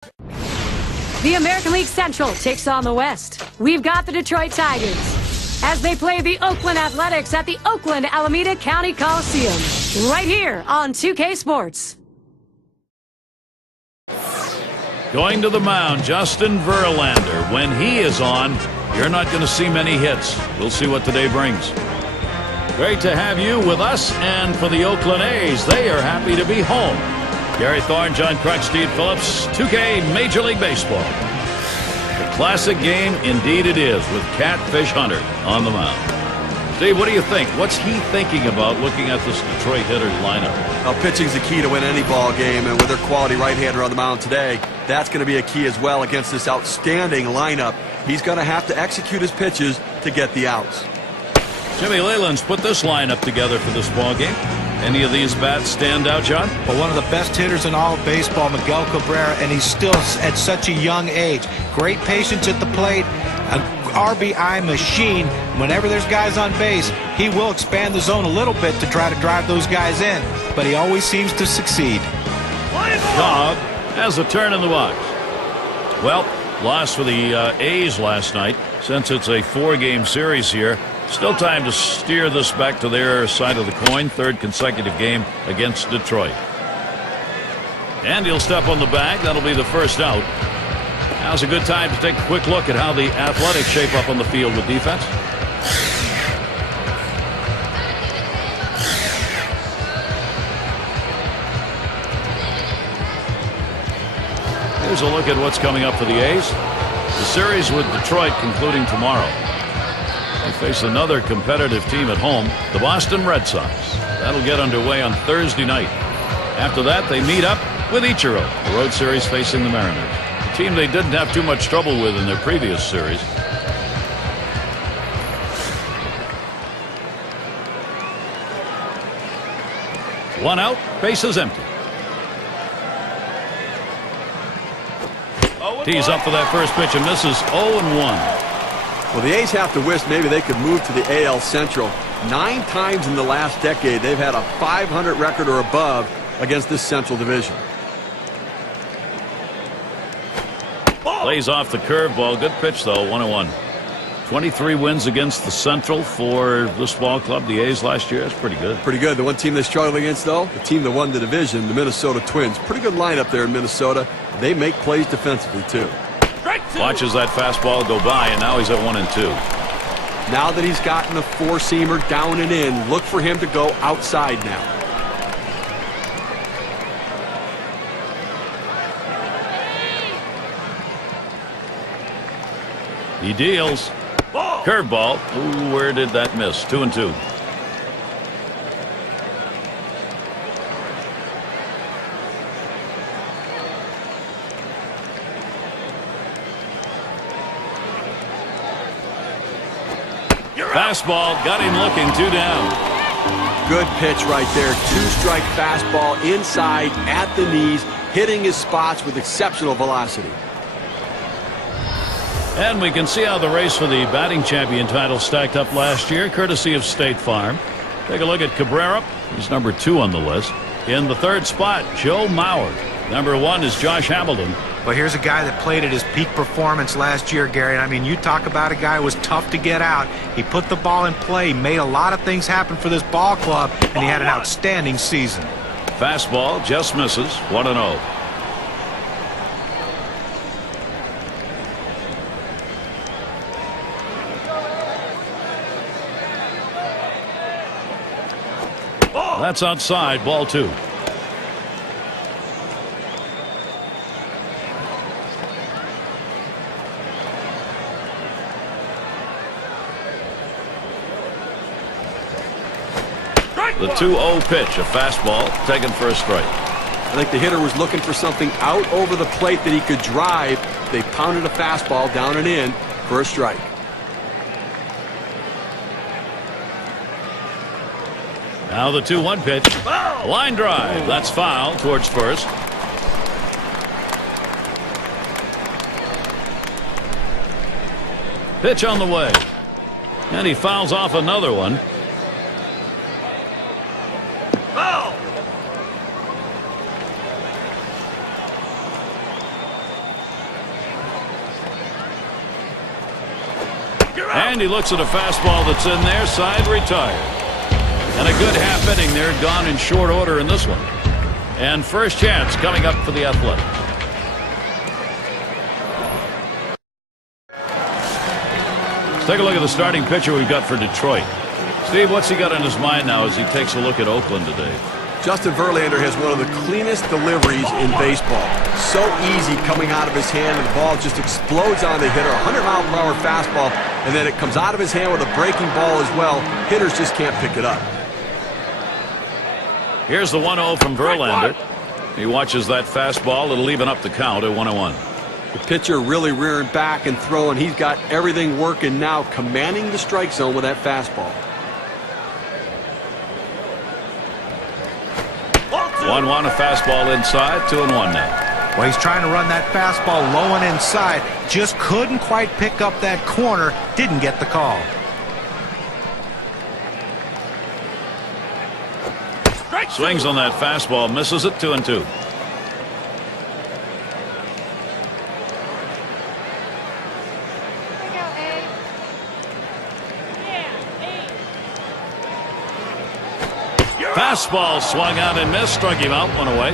The American League Central takes on the West. We've got the Detroit Tigers as they play the Oakland Athletics at the Oakland Alameda County Coliseum. Right here on 2K Sports. Going to the mound, Justin Verlander. When he is on, you're not going to see many hits. We'll see what today brings. Great to have you with us, and for the Oakland A's, they are happy to be home. Gary Thorne, John Crutch, Steve Phillips, 2K Major League Baseball. The classic game, indeed it is, with Catfish Hunter on the mound. Steve, what do you think? What's he thinking about looking at this Detroit hitters lineup? Well, pitching's the key to win any ball game, and with their quality right-hander on the mound today, that's going to be a key as well against this outstanding lineup. He's going to have to execute his pitches to get the outs. Jimmy Leyland's put this lineup together for this ball game. Any of these bats stand out, John? Well, one of the best hitters in all of baseball, Miguel Cabrera, and he's still at such a young age. Great patience at the plate, an RBI machine. Whenever there's guys on base, he will expand the zone a little bit to try to drive those guys in, but he always seems to succeed. Cobb has a turn in the box. Well, loss for the A's last night. Since it's a 4-game series here, still time to steer this back to their side of the coin. Third consecutive game against Detroit. And he'll step on the bag. That'll be the first out. Now's a good time to take a quick look at how the Athletics shape up on the field with defense. Here's a look at what's coming up for the A's. The series with Detroit concluding tomorrow. They face another competitive team at home, the Boston Red Sox. That'll get underway on Thursday night. After that, they meet up with Ichiro, the road series facing the Mariners, a team they didn't have too much trouble with in their previous series. One out, bases empty. Tees up for that first pitch and misses. 0-1. Well, the A's have to wish maybe they could move to the AL Central. 9 times in the last decade, they've had a .500 record or above against this Central Division. Plays off the curveball. Good pitch, though. 1-1. 23 wins against the Central for this ball club, the A's, last year. That's pretty good. Pretty good. The one team they struggled against, though, the team that won the division, the Minnesota Twins. Pretty good lineup there in Minnesota. They make plays defensively, too. Watches that fastball go by, and now he's at 1-2. Now that he's gotten the 4-seamer down and in, look for him to go outside now. He deals. Curveball. Ooh, where did that miss? 2-2. Fastball got him looking. 2 down. Good pitch right there. 2-strike fastball inside at the knees, hitting his spots with exceptional velocity. And we can see how the race for the batting champion title stacked up last year, courtesy of State Farm. Take a look at Cabrera. He's number 2 on the list. In the 3rd spot, Joe Mauer. Number 1 is Josh Hamilton. Well, here's a guy that played at his peak performance last year, Gary. I mean, you talk about a guy who was tough to get out. He put the ball in play, made a lot of things happen for this ball club, and he had an outstanding season. Fastball just misses. 1-0. That's outside. Ball 2. The 2-0 pitch, a fastball taken for a strike. I think the hitter was looking for something out over the plate that he could drive. They pounded a fastball down and in for a strike. Now the 2-1 pitch. Line drive. That's foul towards first. Pitch on the way. And he fouls off another one. And he looks at a fastball that's in there, side retired. And a good half inning there, gone in short order in this one. And first chance coming up for the Athletics. Let's take a look at the starting pitcher we've got for Detroit. Steve, what's he got on his mind now as he takes a look at Oakland today? Justin Verlander has one of the cleanest deliveries in baseball. So easy coming out of his hand, and the ball just explodes on the hitter. 100-mile-per-hour fastball, and then it comes out of his hand with a breaking ball as well. Hitters just can't pick it up. Here's the 1-0 from Verlander. He watches that fastball. It'll even up the count at 1-1. The pitcher really rearing back and throwing. He's got everything working now, commanding the strike zone with that fastball. 1-1, a fastball inside, 2-1 now. Well, he's trying to run that fastball low and inside. Just couldn't quite pick up that corner. Didn't get the call. Swings on that fastball, misses it, 2-2. Fastball swung out and missed, struck him out, one away.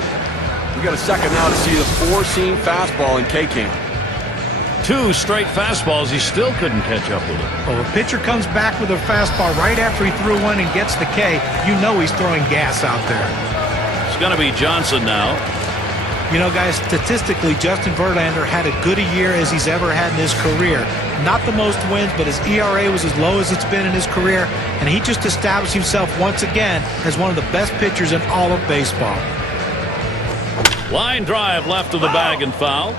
We got a second now to see the four-seam fastball in K-Camp. 2 straight fastballs, he still couldn't catch up with it. Well, the pitcher comes back with a fastball right after he threw one and gets the K. You know he's throwing gas out there. It's going to be Johnson now. You know, guys, statistically, Justin Verlander had as good a year as he's ever had in his career. Not the most wins, but his ERA was as low as it's been in his career, and he just established himself once again as one of the best pitchers in all of baseball. Line drive left of the bag and foul.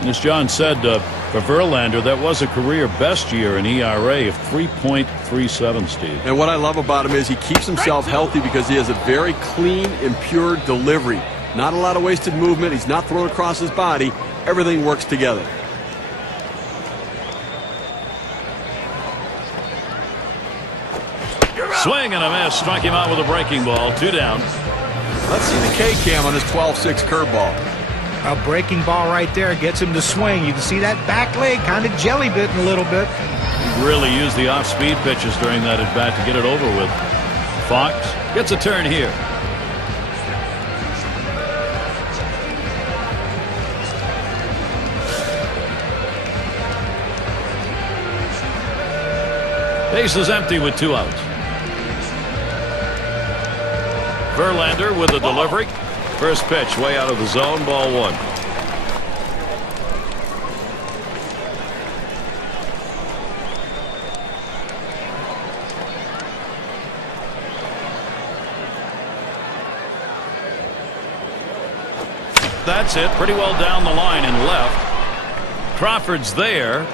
And as John said, for Verlander, that was a career best year in ERA of 3.37, Steve. And what I love about him is he keeps himself healthy because he has a very clean and pure delivery. Not a lot of wasted movement. He's not thrown across his body. Everything works together. Swing and a miss. Struck him out with a breaking ball. 2 down. Let's see the K-Cam on his 12-6 curveball. A breaking ball right there gets him to swing. You can see that back leg kind of jelly bitten a little bit. He really used the off-speed pitches during that at-bat to get it over with. Fox gets a turn here. Base is empty with 2 outs. Verlander with a delivery. First pitch way out of the zone, ball 1. That's it, pretty well down the line and left. Crawford's there.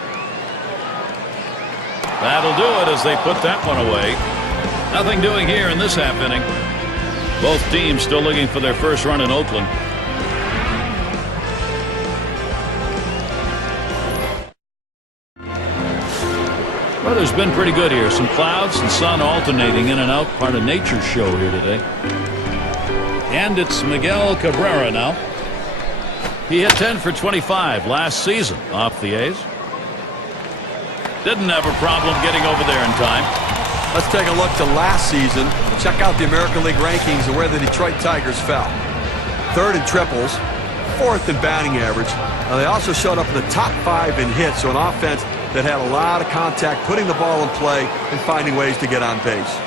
That'll do it as they put that one away. Nothing doing here in this half inning. Both teams still looking for their first run in Oakland. Weather's been pretty good here. Some clouds and sun alternating in and out. Part of nature's show here today. And it's Miguel Cabrera now. He hit 10 for 25 last season off the A's. Didn't have a problem getting over there in time. Let's take a look to last season. Check out the American League rankings and where the Detroit Tigers fell. 3rd in triples, 4th in batting average. Now they also showed up in the top 5 in hits, so an offense that had a lot of contact, putting the ball in play and finding ways to get on base.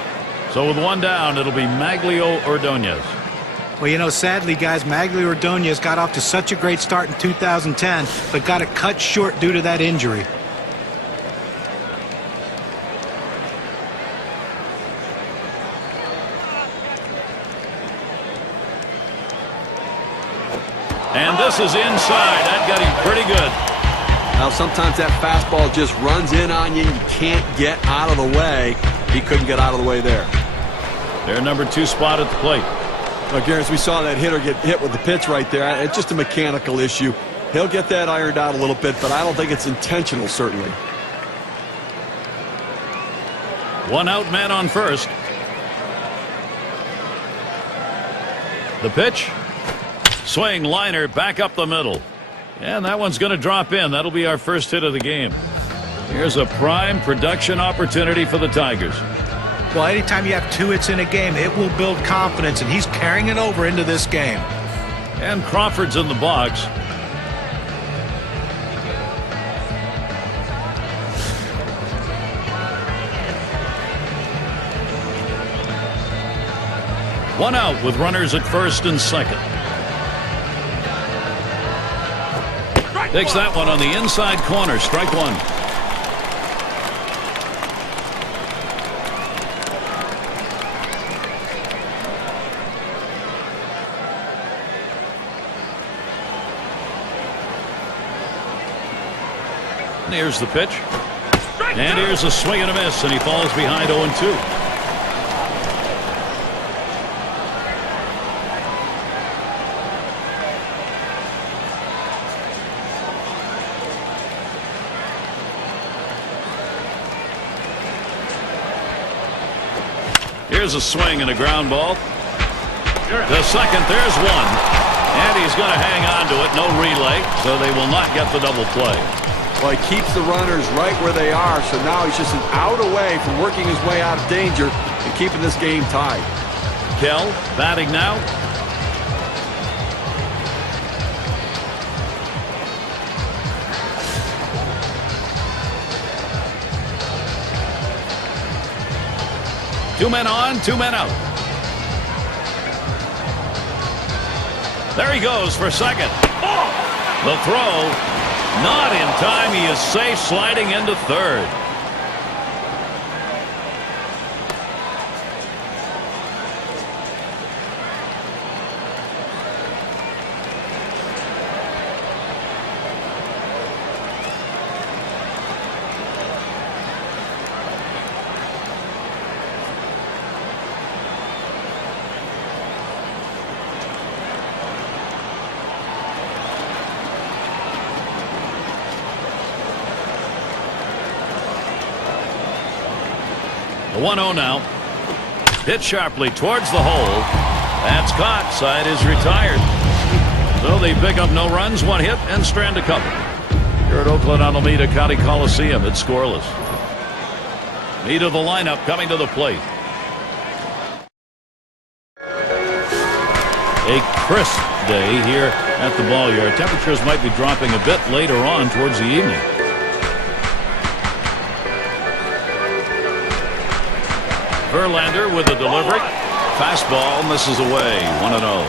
So with 1 down, it'll be Maglio Ordonez. Well, you know, sadly, guys, Maglio Ordonez got off to such a great start in 2010, but got it cut short due to that injury. And this is inside. That got him pretty good. Now, sometimes that fastball just runs in on you. You can't get out of the way. He couldn't get out of the way there. Their number 2 spot at the plate. Well, Gary, as we saw that hitter get hit with the pitch right there, it's just a mechanical issue. He'll get that ironed out a little bit, but I don't think it's intentional, certainly. 1 out, man on first. The pitch. Swing, liner, back up the middle. And that one's going to drop in. That'll be our first hit of the game. Here's a prime production opportunity for the Tigers. Well, anytime you have 2 hits in a game, it will build confidence, and he's carrying it over into this game. And Crawford's in the box. One out with runners at first and second. Takes that one on the inside corner. Strike one. And here's the pitch. And here's a swing and a miss, and he falls behind 0-2. Here's a swing and a ground ball. The second, there's one. And he's going to hang on to it. No relay, so they will not get the double play. Well, he keeps the runners right where they are, so now he's just an out away from working his way out of danger and keeping this game tied. Kell batting now. Two men on, 2 men out. There he goes for second. The throw, not in time. He is safe, sliding into third. The 1-0 now. Hit sharply towards the hole. That's caught. Side is retired. So they pick up no runs, 1 hit, and strand a couple. Here at Oakland Alameda County Coliseum, it's scoreless. Meat of the lineup coming to the plate. A crisp day here at the ball yard. Temperatures might be dropping a bit later on towards the evening. Verlander with a delivery. Fastball misses away. 1-0.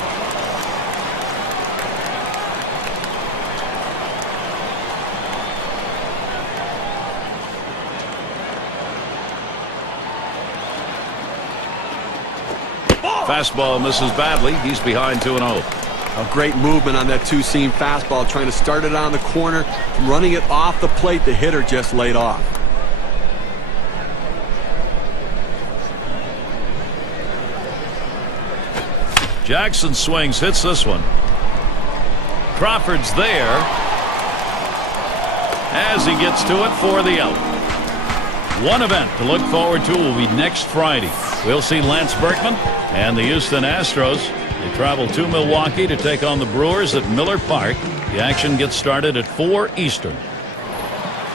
Fastball misses badly. He's behind 2-0. A great movement on that two-seam fastball, trying to start it on the corner. From running it off the plate, the hitter just laid off. Jackson swings, hits this one. Crawford's there as he gets to it for the out. One event to look forward to will be next Friday. We'll see Lance Berkman and the Houston Astros. They travel to Milwaukee to take on the Brewers at Miller Park. The action gets started at 4 Eastern.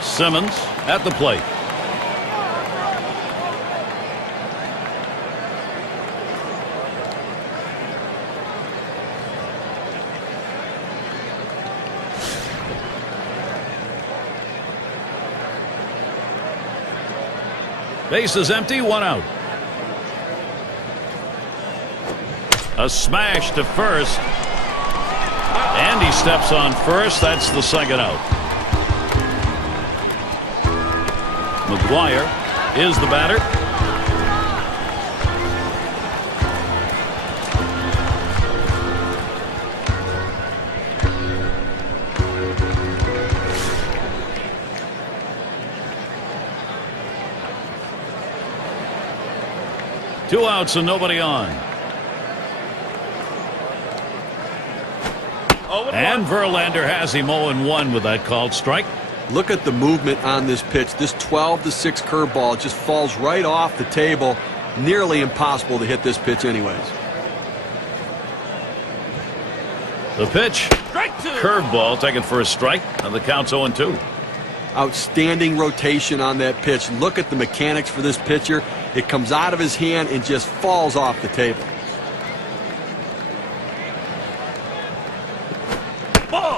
Simmons at the plate. Base is empty, 1 out. A smash to first. And he steps on first. That's the second out. McGuire is the batter. Two outs and nobody on. And Verlander has him 0-1 with that called strike. Look at the movement on this pitch. This 12-6 curveball just falls right off the table. Nearly impossible to hit this pitch anyways. The pitch. Curveball taken for a strike. And the count's 0-2. Outstanding rotation on that pitch. Look at the mechanics for this pitcher. It comes out of his hand and just falls off the table.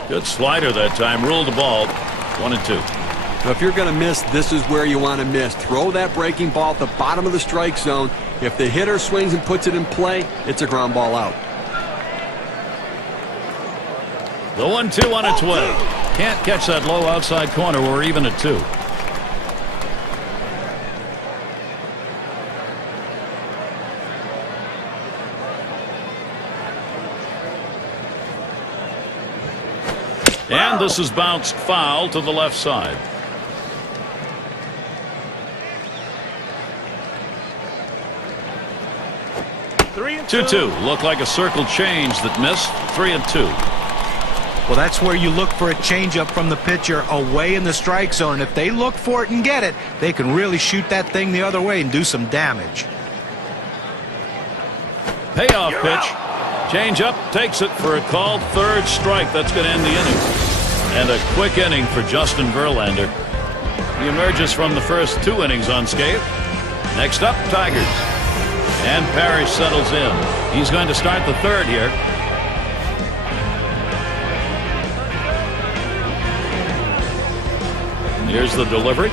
Good slider that time. Ruled the ball. 1-2. Now, if you're going to miss, this is where you want to miss. Throw that breaking ball at the bottom of the strike zone. If the hitter swings and puts it in play, it's a ground ball out. The 1-2 on its way. Can't catch that low outside corner. We're even at 2. And this is bounced foul to the left side. 2-2. Looked like a circle change that missed. 3-2. Well, that's where you look for a changeup from the pitcher away in the strike zone. If they look for it and get it, they can really shoot that thing the other way and do some damage. Payoff pitch. Change up, takes it for a called third strike. That's going to end the inning. And a quick inning for Justin Verlander. He emerges from the first 2 innings unscathed. Next up, Tigers. And Parrish settles in. He's going to start the third here. Here's the delivery.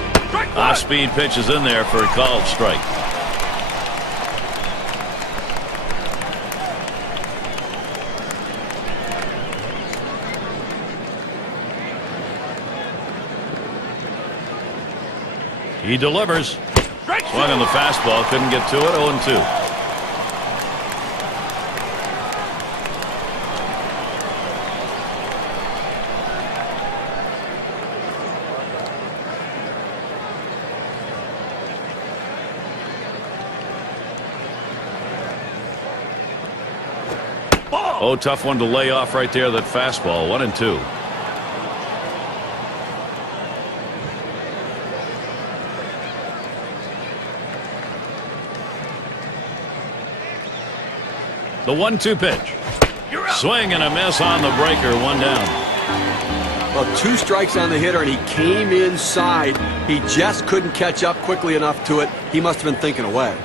Off-speed pitch is in there for a called strike. He delivers. Swung on the fastball, couldn't get to it. 0-2. Oh, tough one to lay off right there, that fastball. 1-2. The 1-2 pitch. Swing and a miss on the breaker. 1 down. Well, 2 strikes on the hitter, and he came inside. He just couldn't catch up quickly enough to it. He must have been thinking away.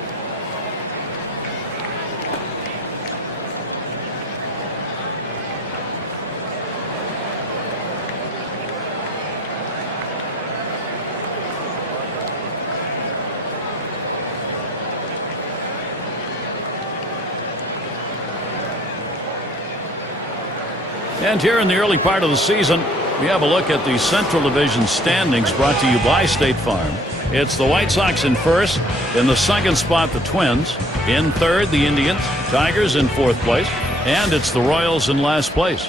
And here in the early part of the season, we have a look at the Central Division standings brought to you by State Farm. It's the White Sox in first. In the second spot, the Twins. In third, the Indians. Tigers in 4th place. And it's the Royals in last place.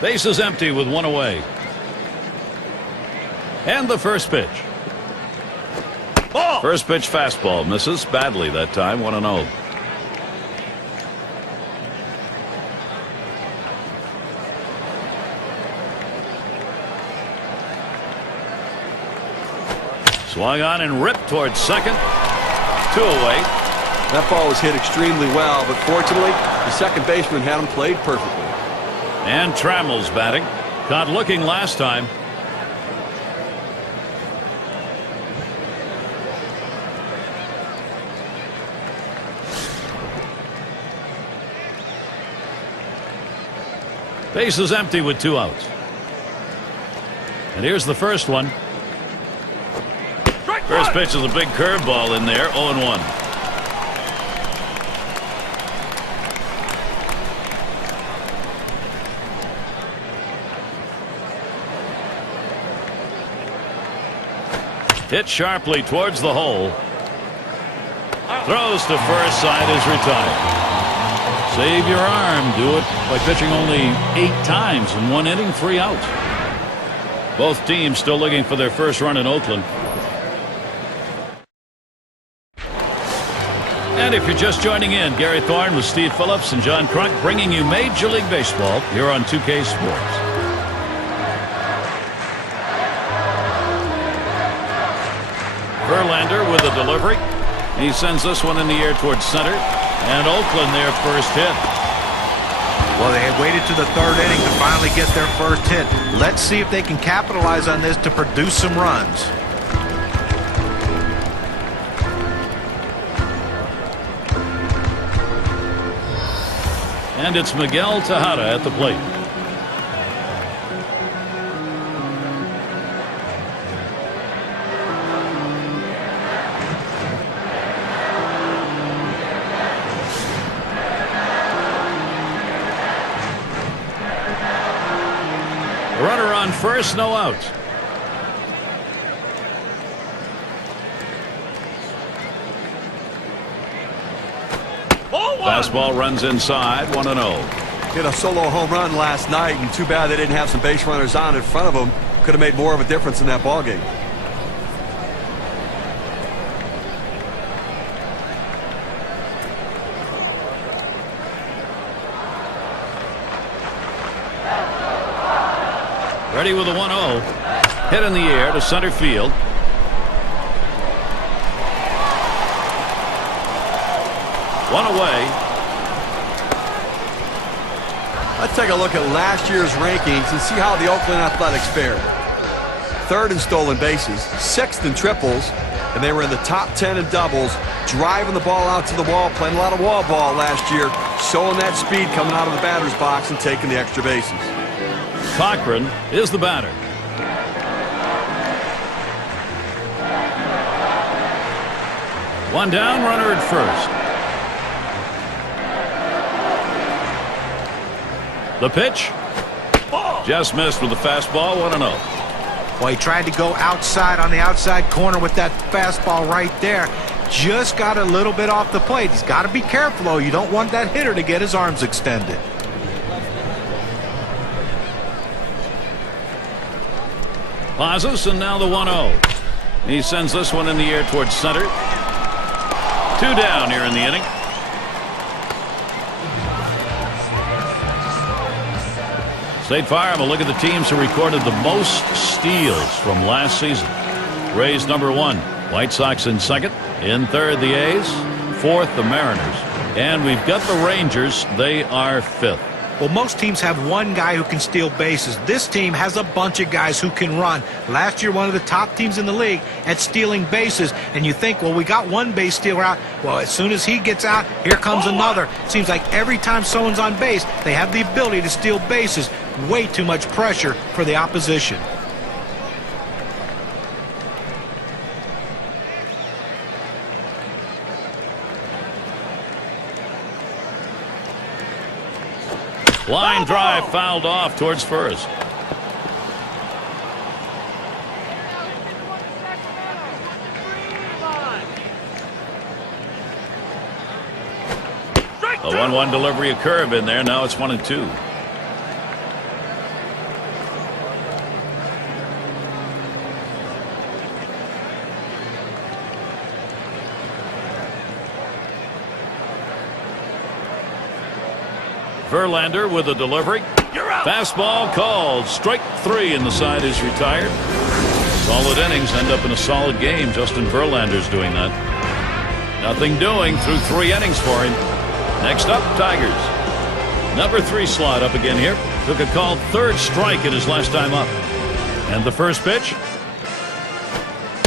Bases empty with 1 away. And the first pitch. First pitch fastball. Misses badly that time. 1-0. Swung on and ripped towards second. 2 away. That ball was hit extremely well, but fortunately, the second baseman had him played perfectly. And Trammell's batting. Caught looking last time. Base is empty with 2 outs. And here's the first one. First pitch is a big curveball in there. 0-1. Hit sharply towards the hole. Throws to first, side is retired. Save your arm. Do it by pitching only 8 times in 1 inning, 3 outs. Both teams still looking for their first run in Oakland. And if you're just joining in, Gary Thorne with Steve Phillips and John Crunk bringing you Major League Baseball here on 2K Sports. Verlander with a delivery. He sends this one in the air towards center. And Oakland their first hit. Well, they had waited to the third inning to finally get their first hit. Let's see if they can capitalize on this to produce some runs. And it's Miguel Tejada at the plate. Runner on first, no outs. Fastball runs inside, 1-0. Hit a solo home run last night, and too bad they didn't have some base runners on in front of him. Could have made more of a difference in that ball game. Ready with a 1-0. Hit in the air to center field. One away. Let's take a look at last year's rankings and see how the Oakland Athletics fared. Third in stolen bases, sixth in triples, and they were in the top 10 in doubles, driving the ball out to the wall, playing a lot of wall ball last year, showing that speed coming out of the batter's box and taking the extra bases. Cochran is the batter. One down, runner at first. The pitch. Just missed with the fastball, 1-0. Well, he tried to go outside on the outside corner with that fastball right there. Just got a little bit off the plate. He's got to be careful, though. You don't want that hitter to get his arms extended. Pauses, and now the 1-0. He sends this one in the air towards center. Two down here in the inning. State Farm, a look at the teams who recorded the most steals from last season. Rays #1, White Sox in second. In third, the A's. Fourth, the Mariners. And we've got the Rangers. They are fifth. Well, most teams have one guy who can steal bases. This team has a bunch of guys who can run. Last year, one of the top teams in the league at stealing bases. And you think, well, we got one base stealer out. Well, as soon as he gets out, here comes another. It seems like every time someone's on base, they have the ability to steal bases. Way too much pressure for the opposition. Line drive fouled off towards first. A 1-1 delivery, a curve in there. Now it's 1-2. Verlander with a delivery. Fastball called. Strike 3, and the side is retired. Solid innings end up in a solid game. Justin Verlander's doing that. Nothing doing through 3 innings for him. Next up, Tigers. #3 slot up again here. Took a called third strike in his last time up. And the first pitch.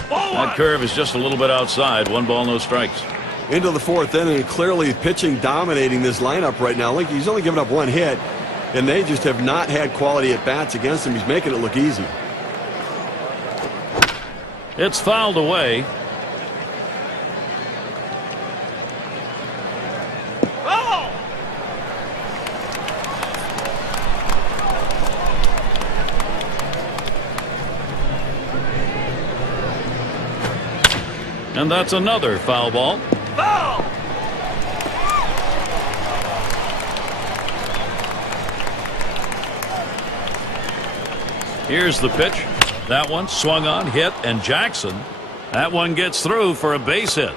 That curve is just a little bit outside. 1 ball, no strikes. Into the fourth inning, clearly pitching dominating this lineup right now. Like, he's only given up 1 hit, and they just have not had quality at bats against him. He's making it look easy. It's fouled away. And that's another foul ball. Foul! Here's the pitch. That one swung on, hit, and Jackson. That one gets through for a base hit.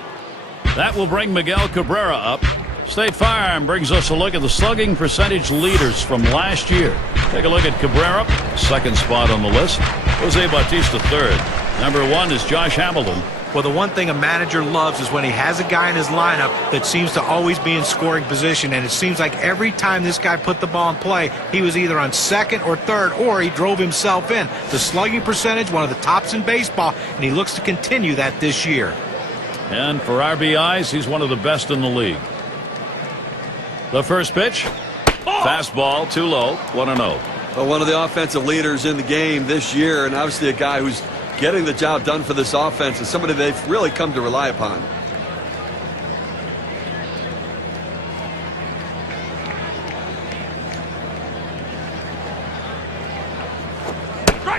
That will bring Miguel Cabrera up. State Farm brings us a look at the slugging percentage leaders from last year. Take a look at Cabrera, second spot on the list. Jose Bautista, third. #1 is Josh Hamilton. Well, the one thing a manager loves is when he has a guy in his lineup that seems to always be in scoring position, and it seems like every time this guy put the ball in play, he was either on second or third, or he drove himself in. The slugging percentage, one of the tops in baseball, and he looks to continue that this year. And for RBIs, he's one of the best in the league. The first pitch, fastball, too low, 1-0. Well, one of the offensive leaders in the game this year, and obviously a guy who's getting the job done for this offense, and somebody they've really come to rely upon.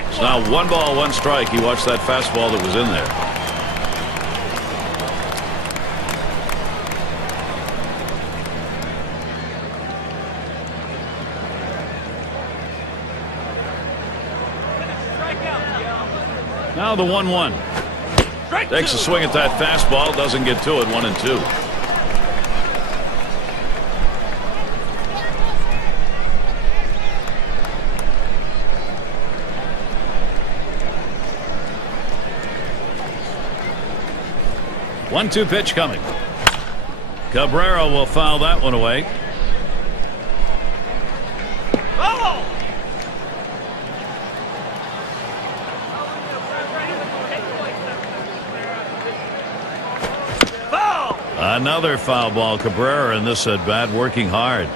It's now 1 ball, 1 strike. He watched that fastball that was in there. Now the 1-1. Takes a swing at that fastball, doesn't get to it, 1-2. One-two pitch coming. Cabrera will foul that one away. Another foul ball. Cabrera in this at bat, working hard.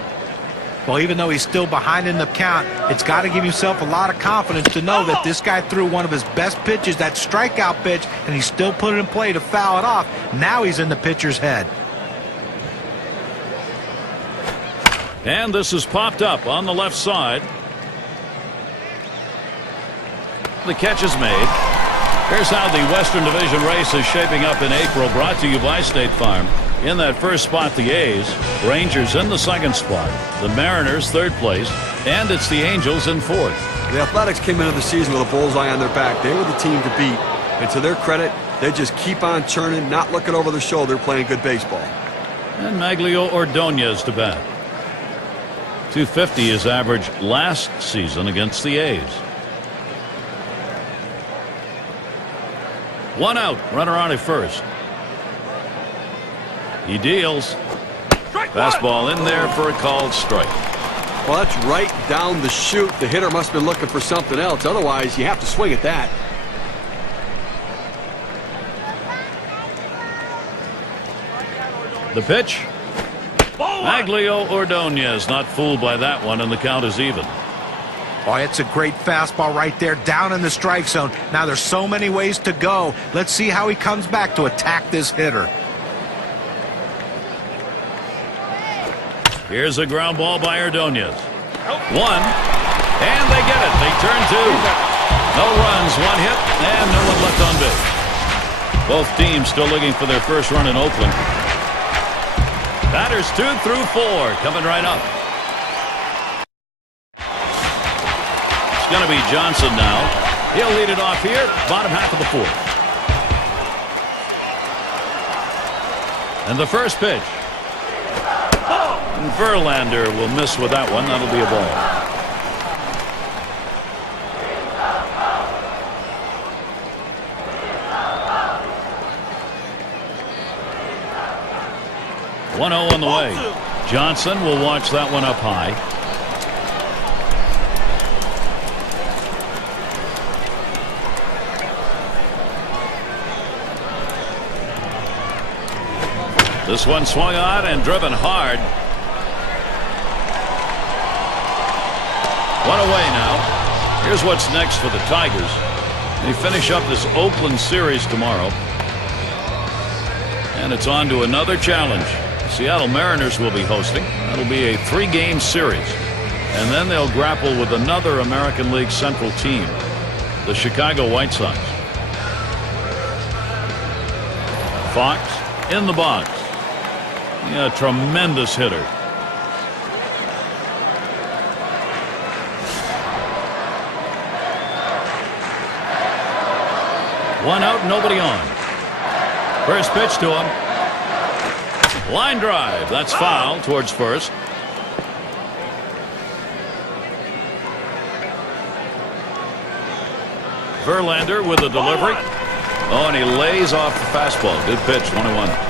Well, even though he's still behind in the count, it's got to give himself a lot of confidence to know that this guy threw one of his best pitches, that strikeout pitch, and he still put it in play to foul it off. Now he's in the pitcher's head. And this is popped up on the left side. The catch is made. Here's how the Western Division race is shaping up in April, brought to you by State Farm. In that first spot, the A's, Rangers in the second spot, the Mariners third place, and it's the Angels in fourth. The Athletics came into the season with a bullseye on their back. They were the team to beat, and to their credit, they just keep on churning, not looking over their shoulder, playing good baseball. And Maglio Ordonez to bat. .250 is average last season against the A's. 1 out, runner on at first. He deals. Fastball in there for a called strike. Well, that's right down the chute. The hitter must have been looking for something else. Otherwise, you have to swing at that. The pitch. Maglio Ordonez not fooled by that one, and the count is even. Oh, it's a great fastball right there, down in the strike zone. Now there's so many ways to go. Let's see how he comes back to attack this hitter. Here's a ground ball by Ordonez. 1, and they get it. They turn 2. No runs, 1 hit, and no one left on base. Both teams still looking for their first run in Oakland. Batters 2 through 4 coming right up. It's going to be Johnson now. He'll lead it off here, bottom half of the 4th. And the first pitch. And Verlander will miss with that one. That'll be a ball. .1-0 on the way. Johnson will watch that one up high. This one swung on and driven hard. 1 away now. Here's what's next for the Tigers. They finish up this Oakland series tomorrow. And it's on to another challenge. Seattle Mariners will be hosting. That'll be a 3-game series. And then they'll grapple with another American League Central team, the Chicago White Sox. Fox in the box. Yeah, tremendous hitter. One out, nobody on. First pitch to him. Line drive. That's foul towards first. Verlander with a delivery. Oh, and he lays off the fastball. Good pitch, 1-1.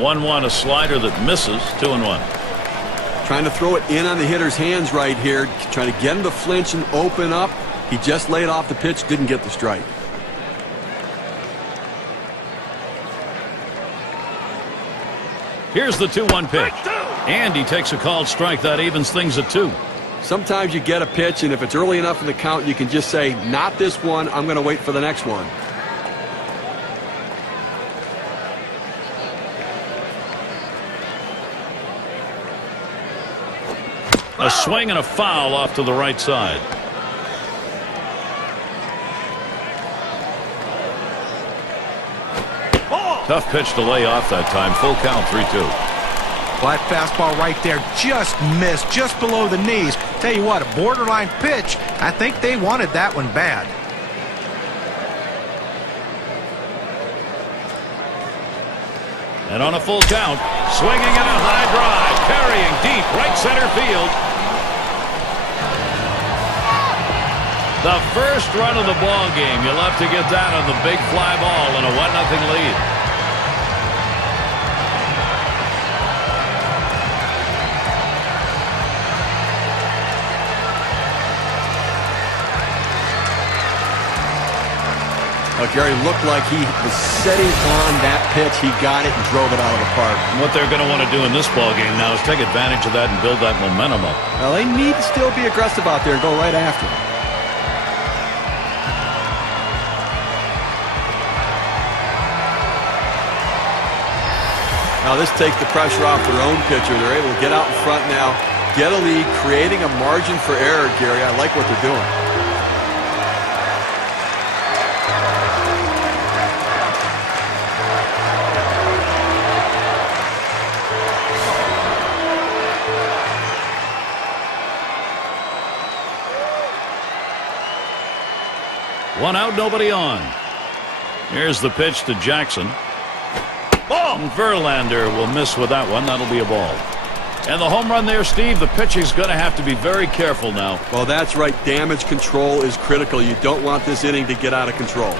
One, a slider that misses. 2-1. Trying to throw it in on the hitter's hands right here. Trying to get him to flinch and open up. He just laid off the pitch, didn't get the strike. Here's the 2-1 pitch. And he takes a called strike. That evens things at 2. Sometimes you get a pitch, and if it's early enough in the count, you can just say, not this one, I'm going to wait for the next one. A swing and a foul off to the right side. Tough pitch to lay off that time. Full count, 3-2. Well, that fastball right there just missed, just below the knees. Tell you what, a borderline pitch. I think they wanted that one bad. And on a full count, swinging in a high drive, carrying deep right center field. The first run of the ball game. You'll have to get that on the big fly ball and a 1-0 lead. Gary looked like he was setting on that pitch. He got it and drove it out of the park. What they're going to want to do in this ball game now is take advantage of that and build that momentum up. Well, they need to still be aggressive out there and go right after it. Now this takes the pressure off their own pitcher. They're able to get out in front now, get a lead, creating a margin for error, Gary. I like what they're doing. One out, nobody on. Here's the pitch to Jackson. And Verlander will miss with that one. That'll be a ball. And the home run there, Steve. The pitcher's going to have to be very careful now. Well, that's right. Damage control is critical. You don't want this inning to get out of control.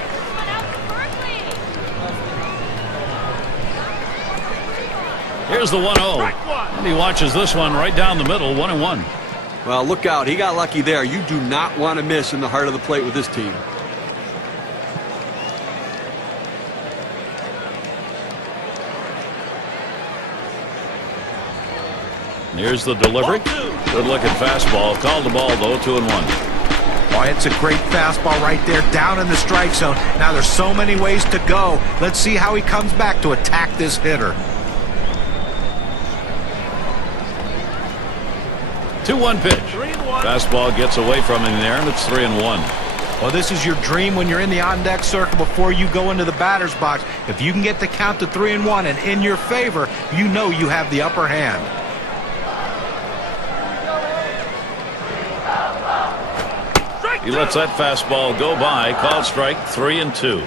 Here's the 1-0. And he watches this one right down the middle, 1-1. Well, look out. He got lucky there. You do not want to miss in the heart of the plate with this team. Here's the delivery. Good looking fastball. Called the ball though. 2-1. Oh, it's a great fastball right there down in the strike zone. Now there's so many ways to go. Let's see how he comes back to attack this hitter. 2-1 pitch. Fastball gets away from him there, and it's 3-1. Well, this is your dream when you're in the on-deck circle before you go into the batter's box. If you can get the count to 3-1 and in your favor, you know you have the upper hand. He lets that fastball go by. Called strike, 3-2.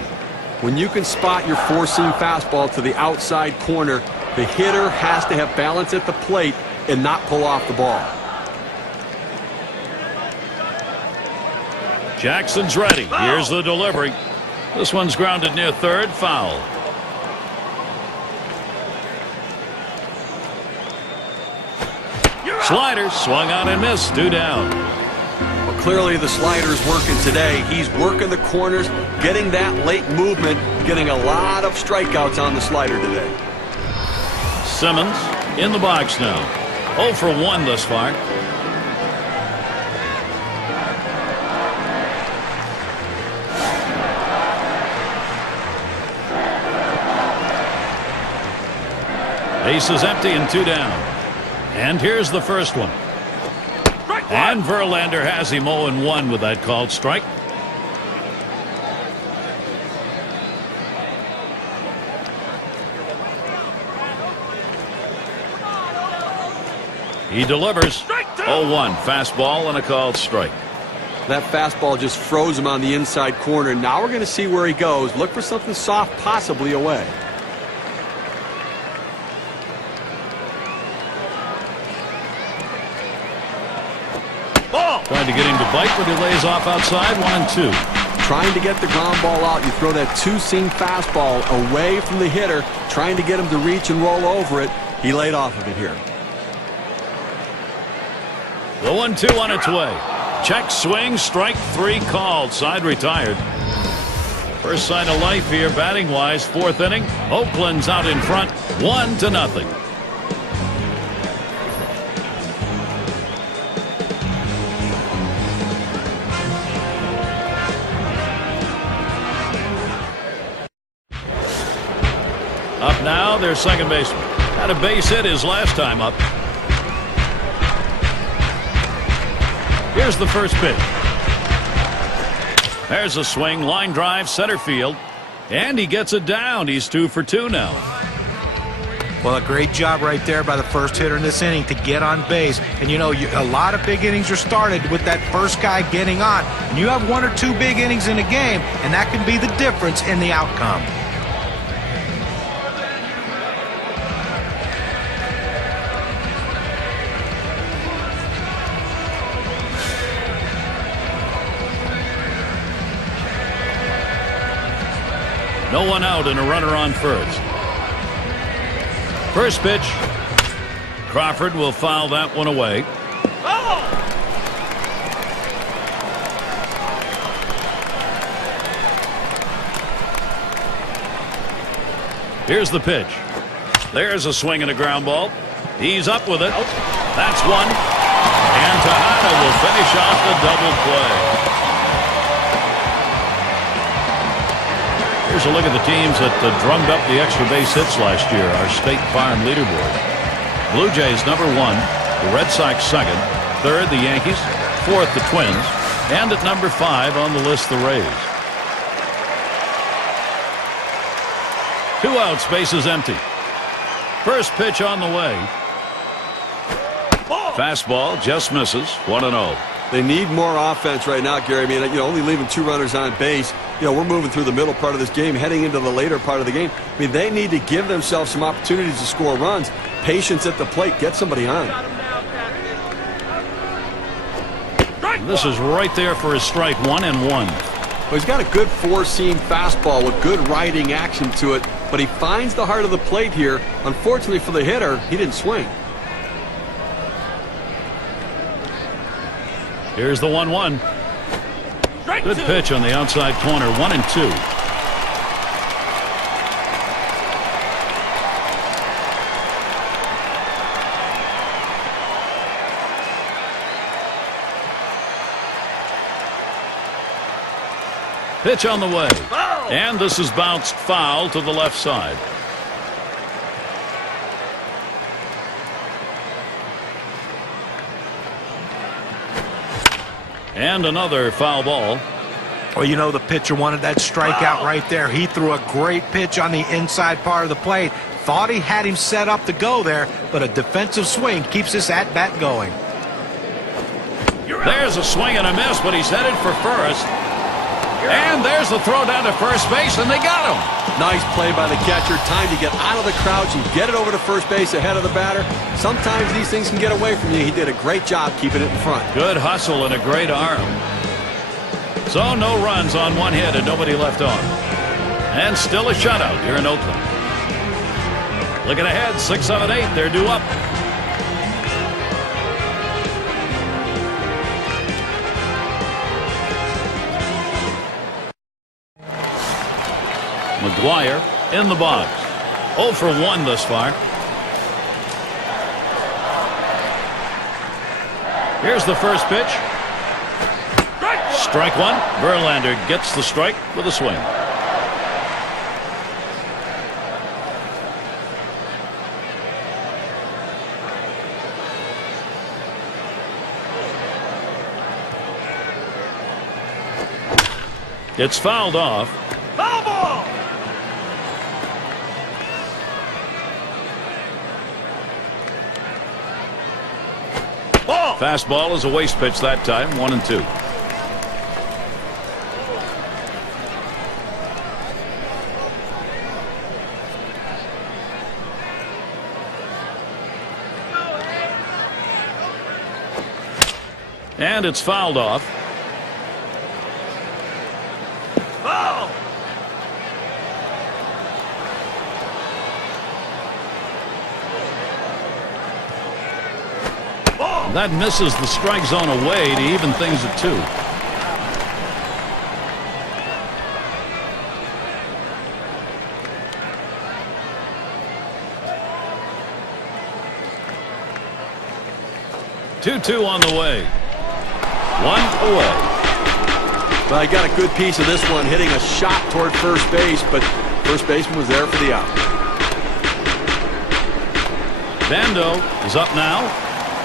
When you can spot your four-seam fastball to the outside corner, the hitter has to have balance at the plate and not pull off the ball. Jackson's ready. Here's the delivery. This one's grounded near third. Foul. Slider swung on and missed. 2 down. Well, clearly the slider's working today. He's working the corners, getting that late movement, getting a lot of strikeouts on the slider today. Simmons in the box now. 0 for 1 thus far. Base is empty and 2 down. And here's the first one. And Verlander has him 0-1 with that called strike. He delivers. 0-1 fastball and a called strike. That fastball just froze him on the inside corner. Now we're going to see where he goes. Look for something soft, possibly away. Trying to get him to bite, but he lays off outside. 1-2. Trying to get the ground ball out. You throw that two-seam fastball away from the hitter, trying to get him to reach and roll over it. He laid off of it here. The 1-2 on its way. Check swing, strike 3 called. Side retired. First sign of life here batting-wise. 4th inning. Oakland's out in front, 1-0. Up now, their second baseman. Had a base hit his last time up. Here's the first pitch. There's a swing, line drive, center field. And he gets it down. He's 2 for 2 now. Well, a great job right there by the first hitter in this inning to get on base. And, you know, a lot of big innings are started with that first guy getting on. And you have 1 or 2 big innings in a game, and that can be the difference in the outcome. No one out and a runner on first. First pitch. Crawford will foul that one away. Here's the pitch. There's a swing and a ground ball. He's up with it. That's one. And Tejada will finish off the double play. Here's a look at the teams that drummed up the extra base hits last year, our State Farm leaderboard. Blue Jays #1, the Red Sox 2nd, 3rd the Yankees, 4th the Twins, and at #5 on the list the Rays. 2 outs, bases empty. First pitch on the way. Fastball just misses. 1-0. They need more offense right now, Gary. I mean, you know, only leaving 2 runners on base. You know, we're moving through the middle part of this game, heading into the later part of the game. I mean, they need to give themselves some opportunities to score runs. Patience at the plate. Get somebody on. This is right there for his strike. 1-1. Well, he's got a good 4-seam fastball with good riding action to it, but he finds the heart of the plate here. Unfortunately for the hitter, he didn't swing. Here's the 1-1. Good pitch on the outside corner. 1-2. Pitch on the way. And this is bounced foul to the left side. And another foul ball. Well, you know, the pitcher wanted that strikeout right there. He threw a great pitch on the inside part of the plate. Thought he had him set up to go there, but a defensive swing keeps this at-bat going. There's a swing and a miss, but he's headed for first. And there's the throw down to first base, and they got him. Nice play by the catcher. Time to get out of the crouch and get it over to first base ahead of the batter. Sometimes these things can get away from you. He did a great job keeping it in front. Good hustle and a great arm. So no runs on 1 hit and nobody left on. And still a shutout here in Oakland. Looking ahead, 6, 7, 8. They're due up. McGuire in the box. 0 for 1 thus far. Here's the first pitch. Strike 1. Verlander gets the strike with a swing. It's fouled off. Foul ball! Fastball is a waste pitch that time. 1-2. And it's fouled off. Oh! That misses the strike zone away to even things at 2. Two on the way. 1 away. Well, he got a good piece of this one, hitting a shot toward first base, but first baseman was there for the out. Bando is up now.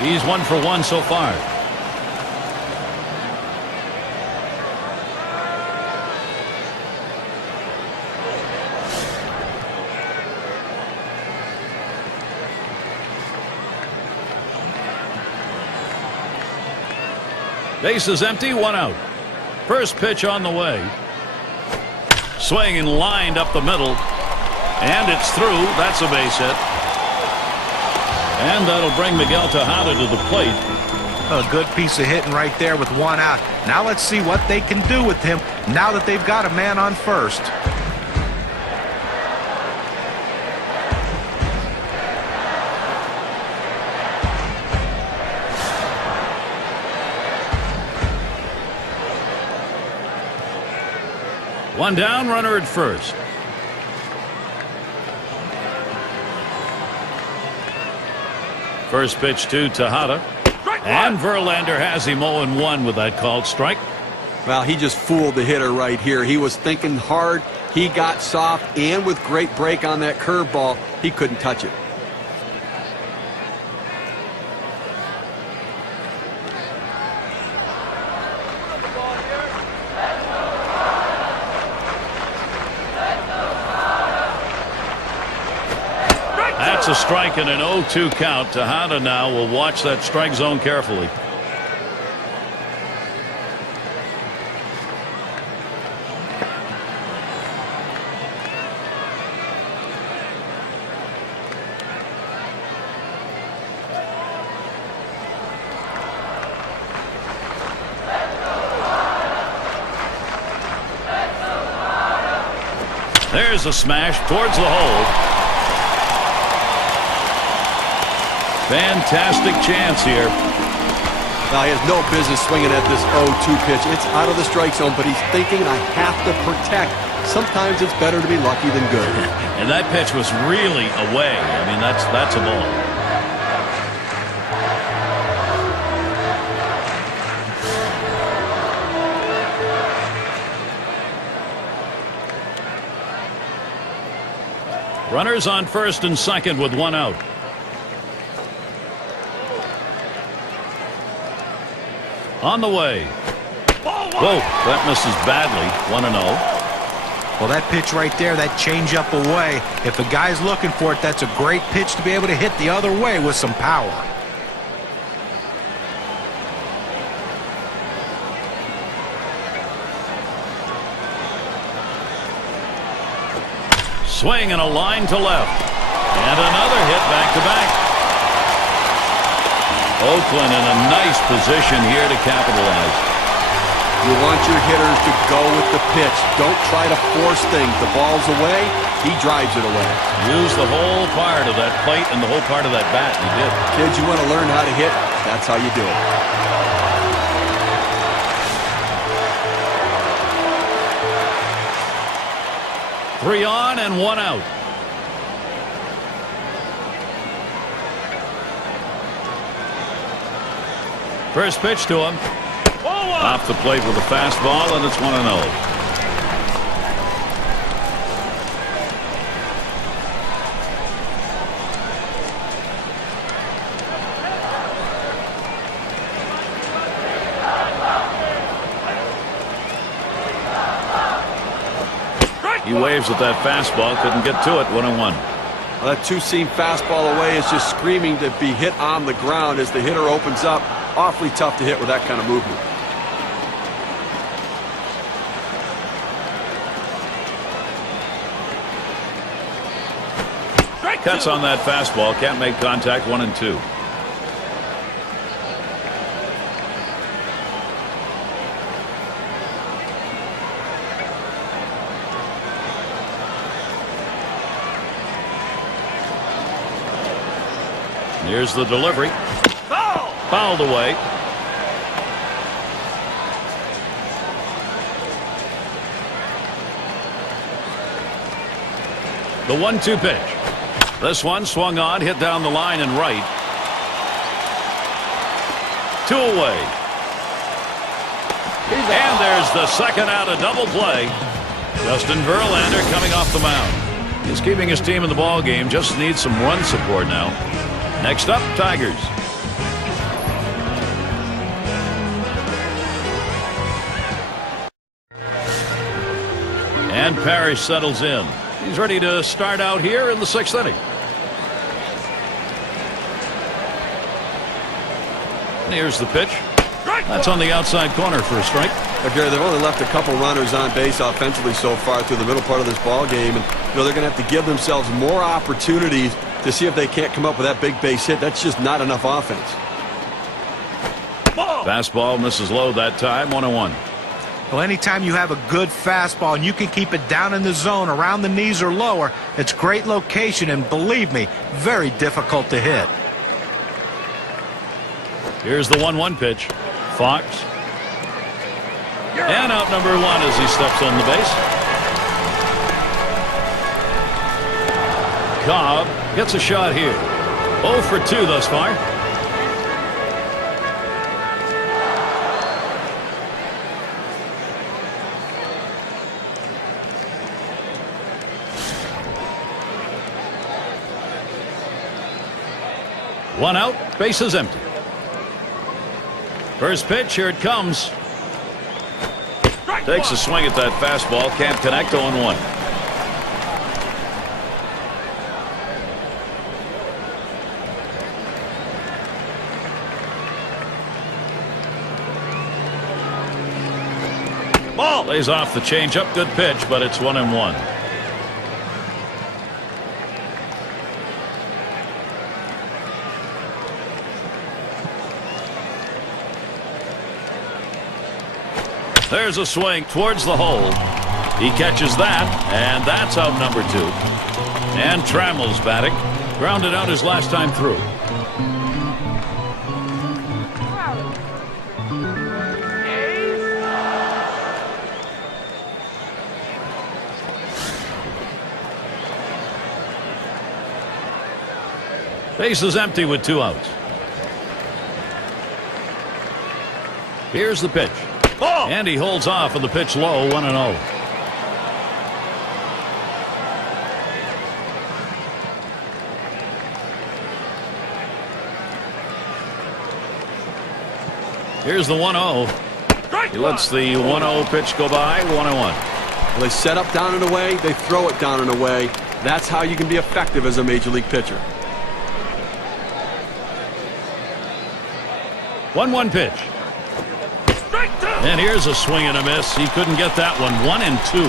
He's 1 for 1 so far. Base is empty, 1 out. First pitch on the way. Swing and lined up the middle. And it's through. That's a base hit. And that'll bring Miguel Tejada to the plate. A good piece of hitting right there with 1 out. Now let's see what they can do with him now that they've got a man on first. One down, runner at first. First pitch to Tejada. And Verlander has him 0-1 with that called strike. Well, he just fooled the hitter right here. He was thinking hard. He got soft, and with great break on that curveball, he couldn't touch it. That's a strike and an 0-2 count. Tejada now will watch that strike zone carefully. There's a smash towards the hole. Fantastic chance here. Now, he has no business swinging at this 0-2 pitch. It's out of the strike zone, but he's thinking, I have to protect. Sometimes it's better to be lucky than good. And that pitch was really away. I mean, that's a ball. Runners on first and second with 1 out. On the way. Whoa, that misses badly. 1-0. Well, that pitch right there, that changeup away, if the guy's looking for it, that's a great pitch to be able to hit the other way with some power. Swing and a line to left. And another hit back-to-back. Oakland in a nice position here to capitalize. You want your hitters to go with the pitch. Don't try to force things. The ball's away. He drives it away. Use the whole part of that plate and the whole part of that bat. He did. Kids, you want to learn how to hit? That's how you do it. Three on and 1 out. First pitch to him. Off the plate with a fastball, and it's 1-0. He waves at that fastball, couldn't get to it. 1-1. Well, that two-seam fastball away is just screaming to be hit on the ground as the hitter opens up. Awfully tough to hit with that kind of movement. Cuts on that fastball, can't make contact. 1-2. Here's the delivery. Fouled away. The 1-2 pitch. This one swung on, hit down the line and right. 2 away. And there's the second out of double play. Justin Verlander coming off the mound. He's keeping his team in the ball game. Just needs some run support now. Next up, Tigers. And Parrish settles in. He's ready to start out here in the 6th inning. And here's the pitch. That's on the outside corner for a strike. Gary, they've only left a couple runners on base offensively so far through the middle part of this ball game, and they're going to have to give themselves more opportunities to see if they can't come up with that big base hit. That's just not enough offense. Fastball misses low that time. 1-1. Well, anytime you have a good fastball and you can keep it down in the zone around the knees or lower, it's great location and, believe me, very difficult to hit. Here's the 1-1 pitch. Fox. And out number 1 as he steps on the base. Cobb gets a shot here. 0 for 2 thus far. One out, bases empty. First pitch, here it comes. Takes a swing at that fastball, can't connect. 0-1. Ball lays off the changeup, good pitch, but it's 1-1. There's a swing towards the hole. He catches that, and that's out number 2. And Trammell's batting. Grounded out his last time through. Base is empty with 2 outs. Here's the pitch. And he holds off on the pitch low. 1-0. Here's the 1-0. He lets the 1-0 pitch go by. 1-1. Well, they set up down and away. They throw it down and away. That's how you can be effective as a major league pitcher. 1-1 pitch. And here's a swing and a miss. He couldn't get that one. 1-2.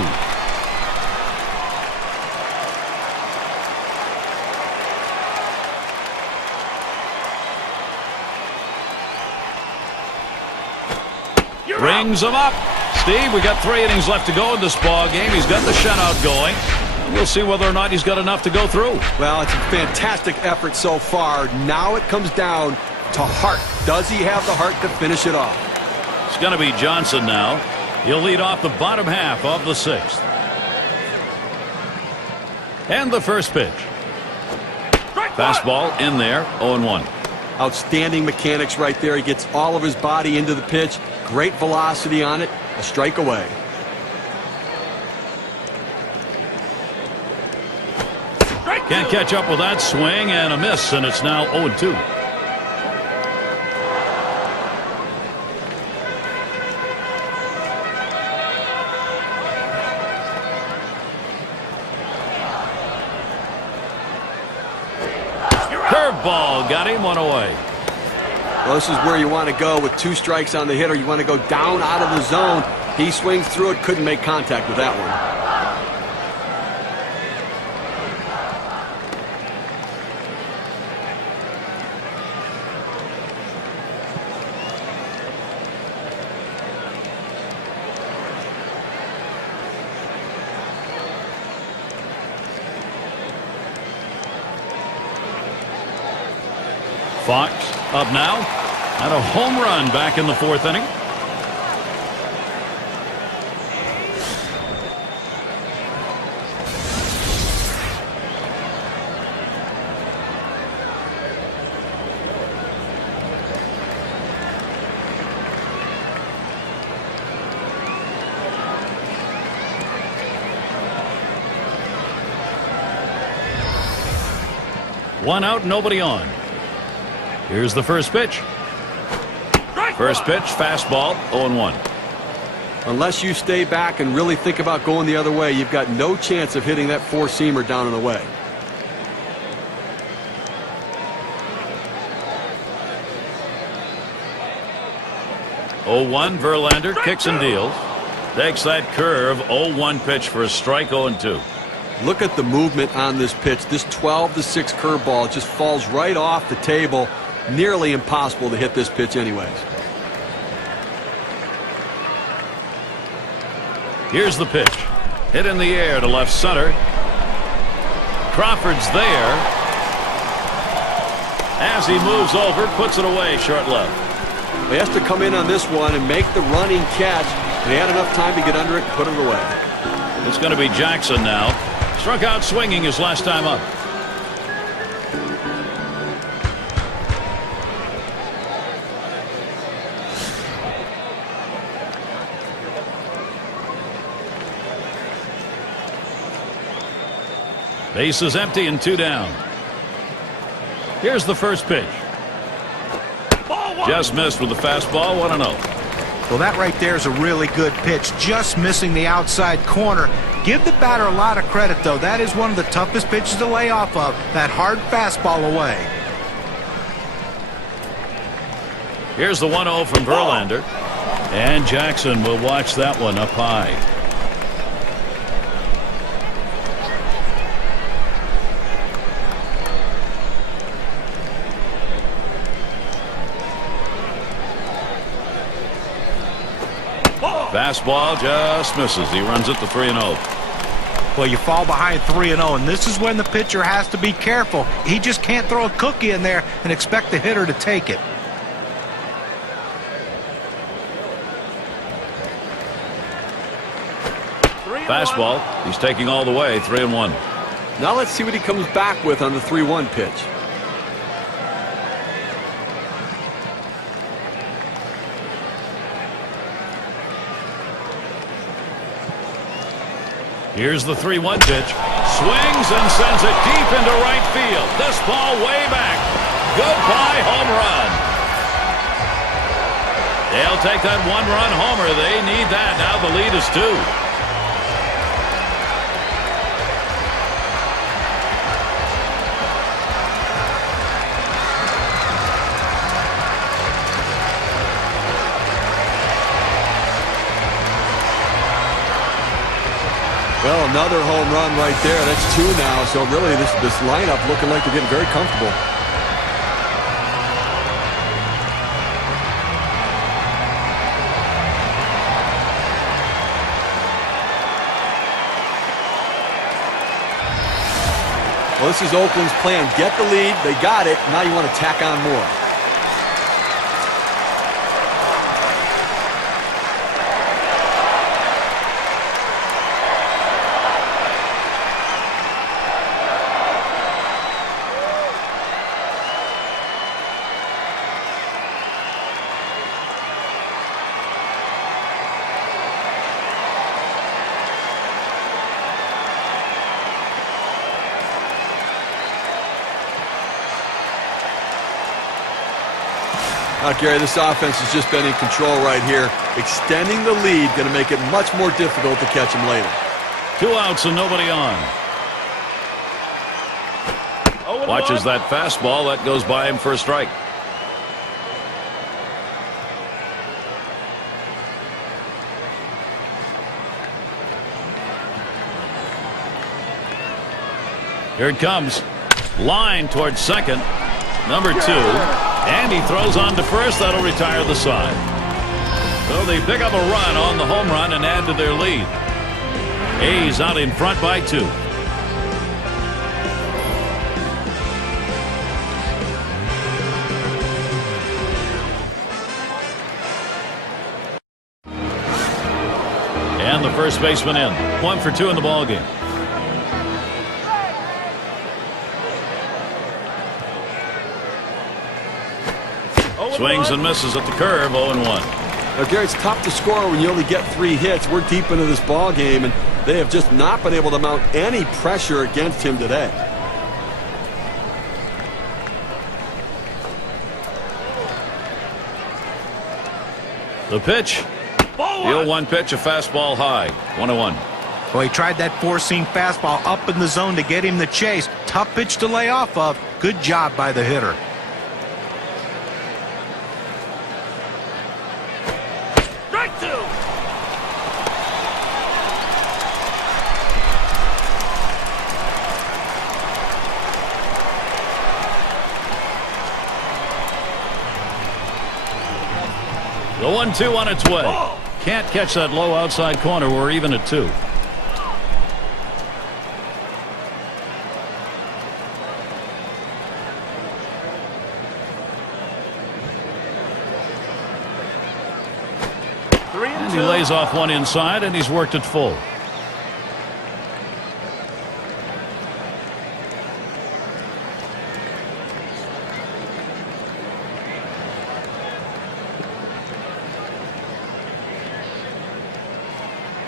Rings him up. Steve, we got 3 innings left to go in this ball game. He's got the shutout going. We'll see whether or not he's got enough to go through. Well, it's a fantastic effort so far. Now it comes down to heart. Does he have the heart to finish it off? It's going to be Johnson now. He'll lead off the bottom half of the 6th. And the first pitch. Fastball in there. 0-1. Outstanding mechanics right there. He gets all of his body into the pitch. Great velocity on it. A strike away. Can't catch up with that swing and a miss, and it's now 0-2. Curveball got him. 1 away. Well, this is where you want to go with 2 strikes on the hitter. You want to go down out of the zone. He swings through it. Couldn't make contact with that one. Fox up now. And a home run back in the 4th inning. One out, nobody on. Here's the first pitch. First pitch, fastball, 0-1. Unless you stay back and really think about going the other way, you've got no chance of hitting that four-seamer down and away. Verlander kicks and deals. Takes that curve, 0-1 pitch for a strike, 0-2. Look at the movement on this pitch. This 12-6 curveball just falls right off the table. Nearly impossible to hit this pitch anyways. Here's the pitch. Hit in the air to left center. Crawford's there. As he moves over, puts it away, short left. He has to come in on this one and make the running catch. And he had enough time to get under it and put it away. It's going to be Jackson now. Struck out swinging his last time up. Base is empty and 2 down. Here's the first pitch. Just missed with the fastball, 1-0. Well, that right there is a really good pitch, just missing the outside corner. Give the batter a lot of credit, though. That is one of the toughest pitches to lay off of, that hard fastball away. Here's the 1-0 from Verlander. And Jackson will watch that one up high. Fastball just misses. He runs it to 3-0. Well, you fall behind 3-0, and this is when the pitcher has to be careful. He just can't throw a cookie in there and expect the hitter to take it. Fastball. He's taking all the way, 3-1. Now let's see what he comes back with on the 3-1 pitch. Here's the 3-1 pitch. Swings and sends it deep into right field. This ball way back. Goodbye home run. They'll take that one-run homer. They need that. Now the lead is 2. Well, another home run right there. That's 2 now. So really, this lineup looking like they're getting very comfortable. Well, this is Oakland's plan. Get the lead. They got it. Now you want to tack on more. Gary, this offense has just been in control right here. Extending the lead, going to make it much more difficult to catch them later. 2 outs and nobody on. Watches that fastball. That goes by him for a strike. Here it comes. Line towards second. Number 2. And he throws on to first. That'll retire the side. So they pick up a run on the home run and add to their lead. A's out in front by 2. And the first baseman in. 1 for 2 in the ball game. Swings and misses at the curve. 0-1. Now, Gary, it's tough to score when you only get 3 hits. We're deep into this ball game, and they have just not been able to mount any pressure against him today. The pitch. The 0-1 pitch, a fastball high. 1-1. Well, he tried that four-seam fastball up in the zone to get him the chase. Tough pitch to lay off of. Good job by the hitter. Strike 2. The 1-2 on its way. Can't catch that low outside corner. We're even at 2. And he lays off one inside, and he's worked it full.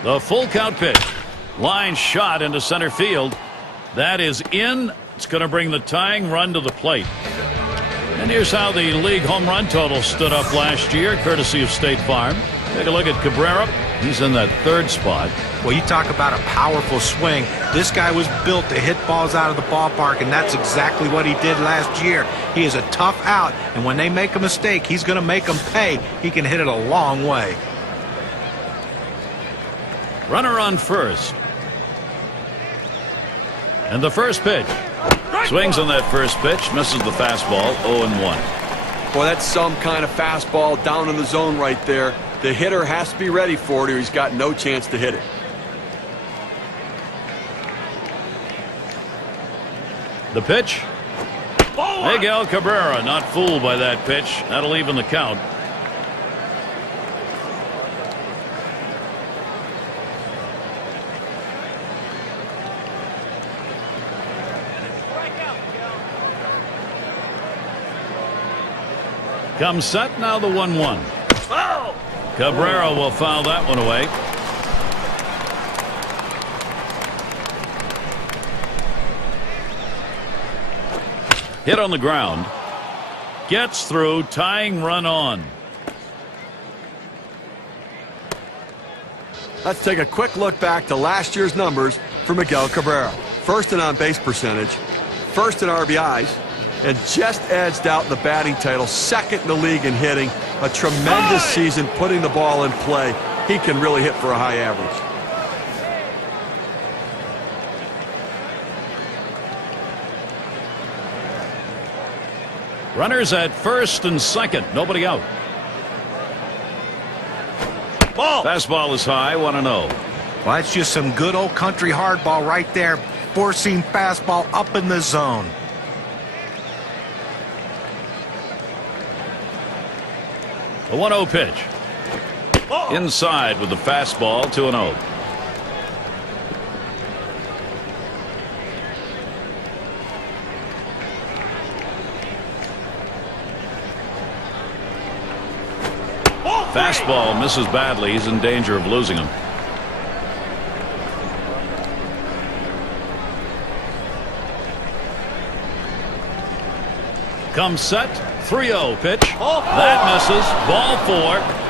The full count pitch. Line shot into center field. That is in. It's going to bring the tying run to the plate. And here's how the league home run total stood up last year, courtesy of State Farm. Take a look at Cabrera. He's in that 3rd spot. Well, you talk about a powerful swing. This guy was built to hit balls out of the ballpark, and that's exactly what he did last year. He is a tough out, and when they make a mistake, he's going to make them pay. He can hit it a long way. Runner on first. And the first pitch. Swings on that first pitch. Misses the fastball. 0-1. Boy, that's some kind of fastball down in the zone right there. The hitter has to be ready for it or he's got no chance to hit it. The pitch. Miguel Cabrera not fooled by that pitch. That'll even the count. Comes set, now the 1-1. Cabrera will foul that one away. Hit on the ground. Gets through, tying run on. Let's take a quick look back to last year's numbers for Miguel Cabrera. First in on-base percentage, first in RBIs, and just edged out the batting title, 2nd in the league in hitting. A tremendous season putting the ball in play. He can really hit for a high average. Runners at first and second. Nobody out. Fastball is high. 1-0. Well, that's just some good old country hardball right there. Four-seam fastball up in the zone. A 1-0 pitch. Inside with the fastball. 2-0. Fastball misses badly. He's in danger of losing him. Comes set. 3-0 pitch. That misses. Ball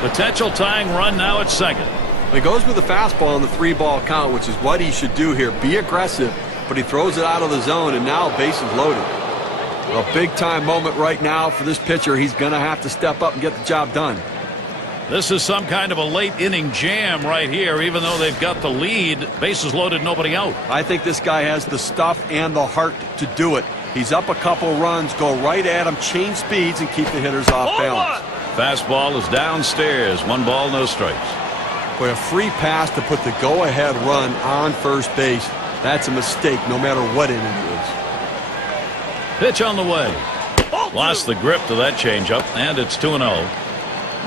4. Potential tying run now at second. He goes with the fastball on the 3-ball count, which is what he should do here. Be aggressive, but he throws it out of the zone, and now bases loaded. A big-time moment right now for this pitcher. He's going to have to step up and get the job done. This is some kind of a late-inning jam right here, even though they've got the lead. Bases loaded, nobody out. I think this guy has the stuff and the heart to do it. He's up a couple runs, go right at him, change speeds, and keep the hitters off balance. Fastball is downstairs. 1 ball, no strikes. Boy, a free pass to put the go-ahead run on first base. That's a mistake, no matter what inning it is. Pitch on the way. Lost the grip to that changeup, and it's 2-0.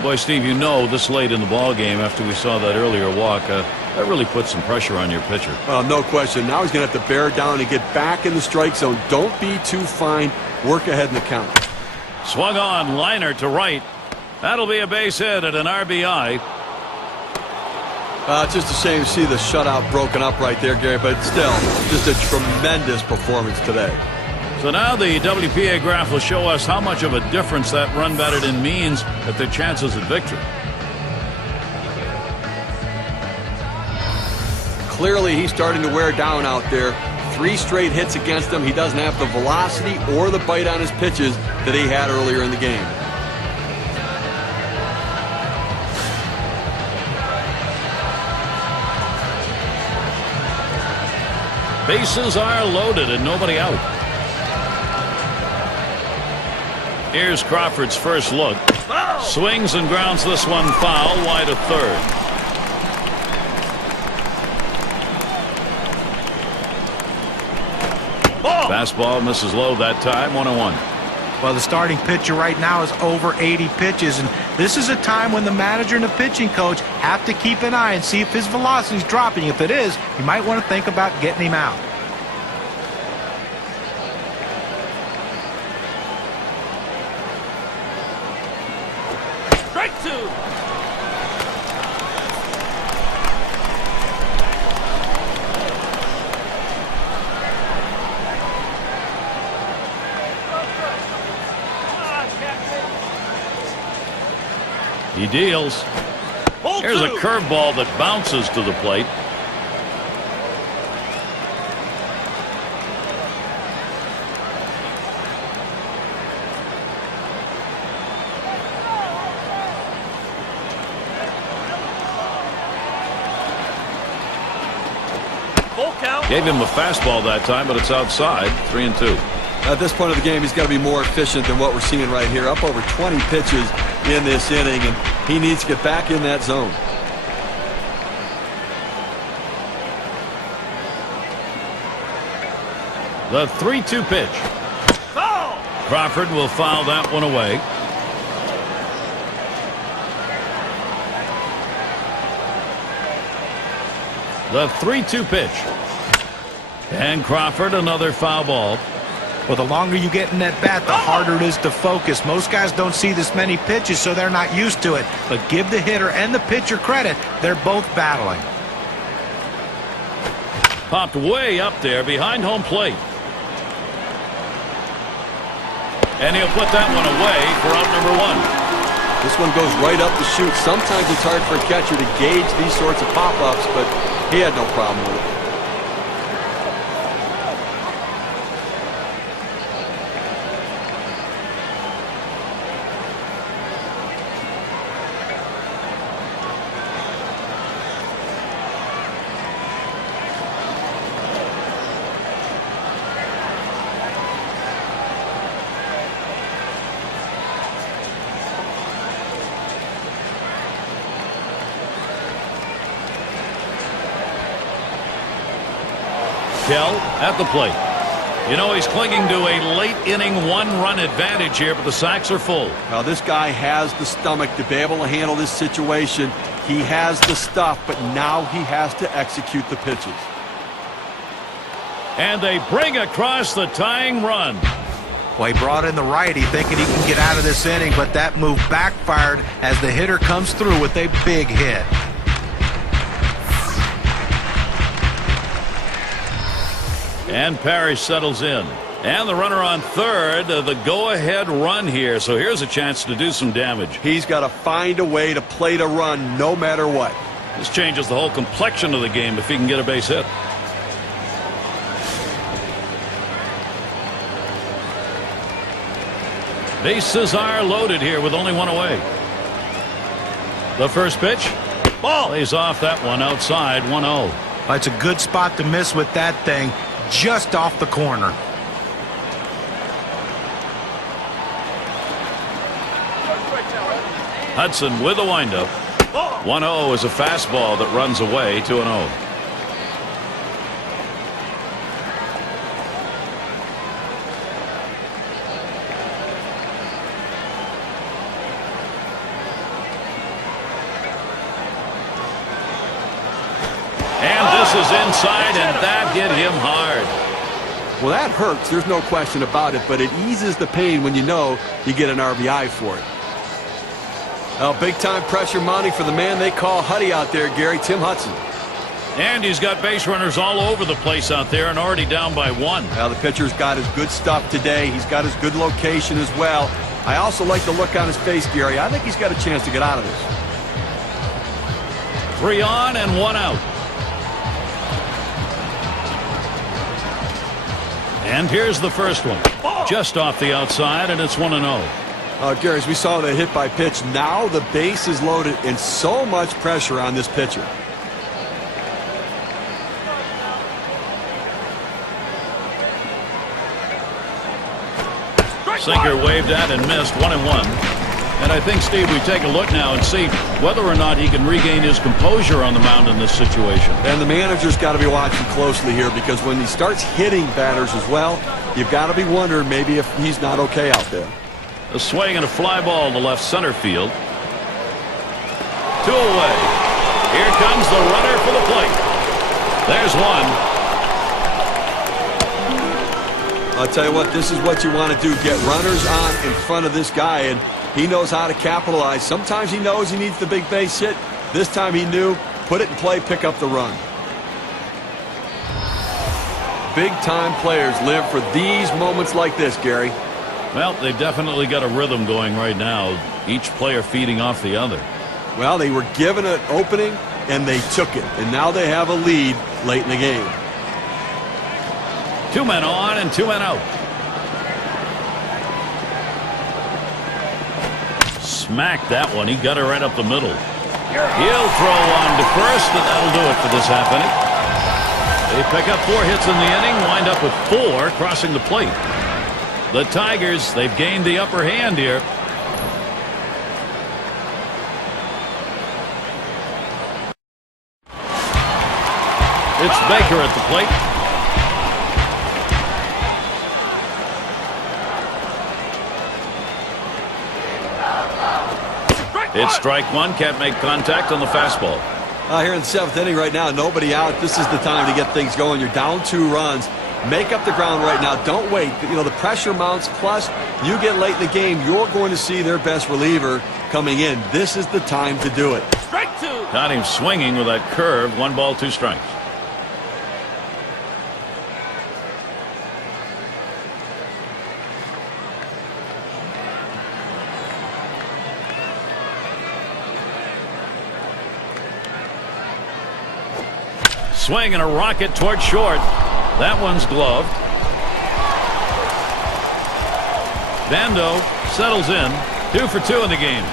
Boy, Steve, you know this late in the ball game after we saw that earlier walk, That really puts some pressure on your pitcher. No question. Now he's going to have to bear down and get back in the strike zone. Don't be too fine. Work ahead in the count. Swung on, liner to right. That'll be a base hit at an RBI. It's just a shame to see the shutout broken up right there, Gary, but still, just a tremendous performance today. So now the WPA graph will show us how much of a difference that run batted in means at their chances at victory. Clearly, he's starting to wear down out there. 3 straight hits against him. He doesn't have the velocity or the bite on his pitches that he had earlier in the game. Bases are loaded and nobody out. Here's Crawford's first look. Swings and grounds this one foul, wide of third. Fastball misses low that time, 1-1. Well, the starting pitcher right now is over 80 pitches, and this is a time when the manager and the pitching coach have to keep an eye and see if his velocity is dropping. If it is, you might want to think about getting him out. Strike 2. He deals. Here's a curveball that bounces to the plate. Full count. Gave him a fastball that time, but it's outside. 3-2. At this point of the game, he's got to be more efficient than what we're seeing right here. Up over 20 pitches in this inning, and he needs to get back in that zone. The 3-2 pitch. Foul. Crawford will foul that one away. The 3-2 pitch. And Crawford, another foul ball. Well, the longer you get in that bat, the harder it is to focus. Most guys don't see this many pitches, so they're not used to it. But give the hitter and the pitcher credit. They're both battling. Popped way up there behind home plate. And he'll put that one away for out number 1. This one goes right up the chute. Sometimes it's hard for a catcher to gauge these sorts of pop-ups, but he had no problem with it. Kell at the plate. You know, he's clinging to a late inning 1-run advantage here, but the sacks are full. Now, this guy has the stomach to be able to handle this situation. He has the stuff, but now he has to execute the pitches. And they bring across the tying run. Well, he brought in the righty thinking he can get out of this inning, but that move backfired as the hitter comes through with a big hit. And Parrish settles in. And the runner on third, the go-ahead run here. So here's a chance to do some damage. He's got to find a way to play to run no matter what. This changes the whole complexion of the game if he can get a base hit. Bases are loaded here with only one away. The first pitch. Ball. Lays off that one outside, 1-0. Well, it's a good spot to miss with that thing. Just off the corner. Hudson with a windup. 1-0 is a fastball that runs away, 2-0. And this is inside, and that hit him hard. Well, that hurts. There's no question about it, but it eases the pain when you know you get an RBI for it. Well, big-time pressure mounting for the man they call Huddy out there, Gary, Tim Hudson. And he's got base runners all over the place out there and already down by 1. Well, the pitcher's got his good stuff today. He's got his good location as well. I also like the look on his face, Gary. I think he's got a chance to get out of this. 3 on and 1 out. And here's the first one. Just off the outside, and it's 1-0. Gary, as we saw that hit by pitch, now the base is loaded and so much pressure on this pitcher. Sinker waved at and missed. 1-1. And I think, Steve, we take a look now and see whether or not he can regain his composure on the mound in this situation. And the manager's got to be watching closely here, because when he starts hitting batters as well, you've got to be wondering maybe if he's not okay out there. A swing and a fly ball to left center field. 2 away. Here comes the runner for the plate. There's one. I'll tell you what, this is what you want to do. Get runners on in front of this guy, and he knows how to capitalize. Sometimes he knows he needs the big base hit. This time he knew, put it in play, pick up the run. Big-time players live for these moments like this, Gary. Well, they've definitely got a rhythm going right now, each player feeding off the other. Well, they were given an opening, and they took it. And now they have a lead late in the game. 2 men on and 2 men out. Smacked that one. He got it right up the middle. He'll throw on to first, and that'll do it for this half inning. They pick up 4 hits in the inning, wind up with 4 crossing the plate. The Tigers, they've gained the upper hand here. It's Baker at the plate. It's strike 1. Can't make contact on the fastball. Here in the 7th inning right now, nobody out. This is the time to get things going. You're down 2 runs. Make up the ground right now. Don't wait. You know, the pressure mounts. Plus, you get late in the game, you're going to see their best reliever coming in. This is the time to do it. Strike 2. Got him swinging with that curve. 1 ball, 2 strikes. Swing and a rocket toward short. That one's gloved. Bando settles in. 2 for 2 in the game.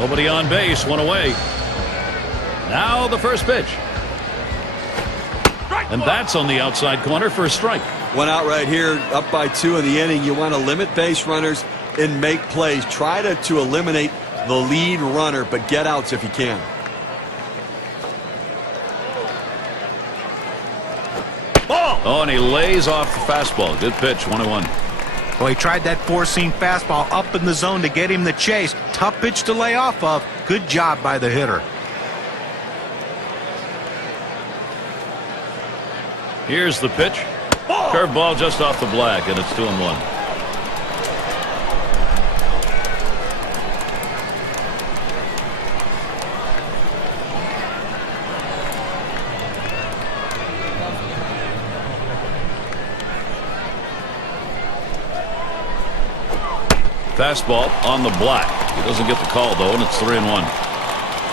Nobody on base. 1 away. Now the first pitch. And that's on the outside corner for a strike. 1 out right here, up by 2 in the inning. You want to limit base runners and make plays. Try to eliminate the lead runner, but get outs if you can. Ball. Oh, and he lays off the fastball. Good pitch. 1-1. Well, he tried that 4-seam fastball up in the zone to get him the chase. Tough pitch to lay off of. Good job by the hitter. Here's the pitch. Curveball just off the black, and it's 2-1. Fastball on the black. He doesn't get the call, though, and it's 3-1.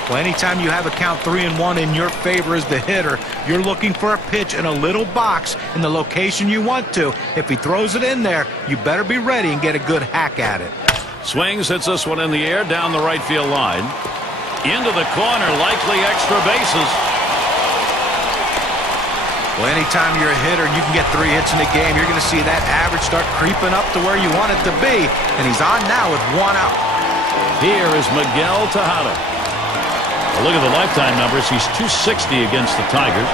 Well, anytime you have a count 3-1 in your favor as the hitter, you're looking for a pitch in a little box in the location you want to. If he throws it in there, you better be ready and get a good hack at it. Swings, hits this one in the air down the right field line. Into the corner, likely extra bases. Well, anytime you're a hitter and you can get 3 hits in a game, you're going to see that average start creeping up to where you want it to be. And he's on now with 1 out. Here is Miguel Tejada. Well, look at the lifetime numbers. He's 260 against the Tigers.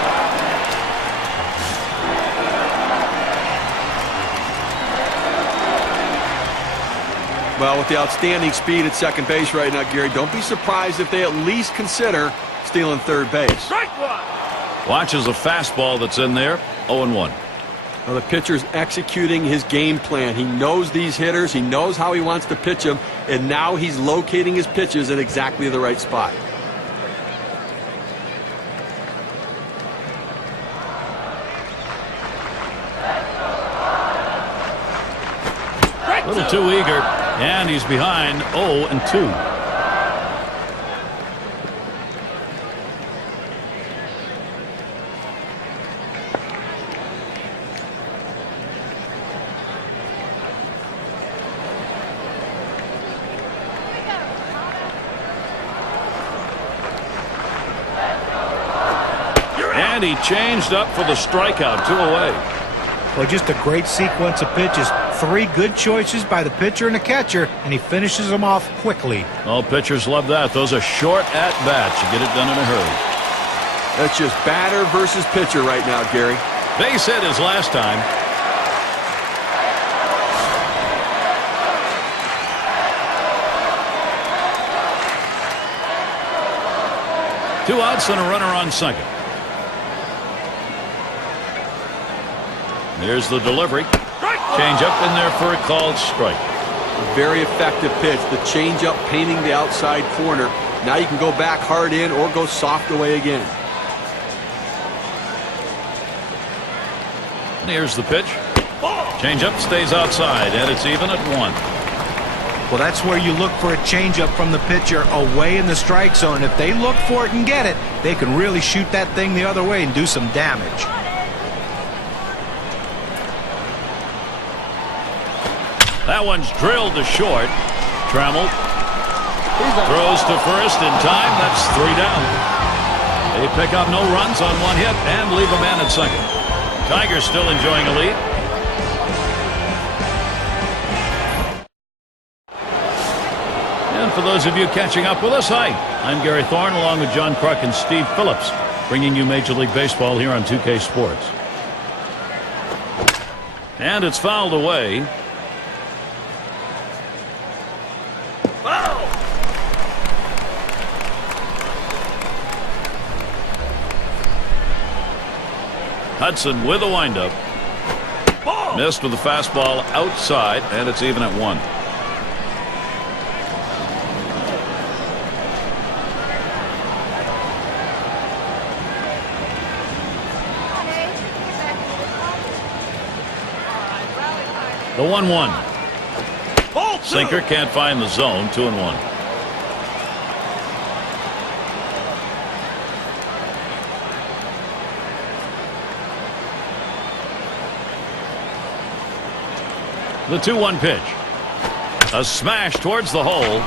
Well, with the outstanding speed at second base right now, Gary, don't be surprised if they at least consider stealing third base. Strike one. Watches a fastball that's in there. 0-1. Well, the pitcher's executing his game plan. He knows these hitters. He knows how he wants to pitch them. And now he's locating his pitches in exactly the right spot. A little too eager, and he's behind 0-2. And he changed up for the strikeout, 2 away. Well, just a great sequence of pitches. 3 good choices by the pitcher and the catcher, and he finishes them off quickly. All pitchers love that. Those are short at-bats. You get it done in a hurry. That's just batter versus pitcher right now, Gary. Base hit his last time. Two outs and a runner on second. Here's the delivery. Change up in there for a called strike. Very effective pitch. The changeup painting the outside corner. Now you can go back hard in or go soft away again. Here's the pitch. Changeup stays outside, and it's even at 1. Well, that's where you look for a changeup from the pitcher away in the strike zone. If they look for it and get it, they can really shoot that thing the other way and do some damage. That one's drilled to short. Trammell throws to first in time. That's 3 down. They pick up no runs on 1 hit and leave a man at second. Tigers still enjoying a lead. And for those of you catching up with us, hi. I'm Gary Thorne along with John Kruk and Steve Phillips, bringing you Major League Baseball here on 2K Sports. And it's fouled away. Hudson with a windup. Missed with the fastball outside, and it's even at 1. The 1-1. Sinker can't find the zone. 2-1. The 2-1 pitch. A smash towards the hole.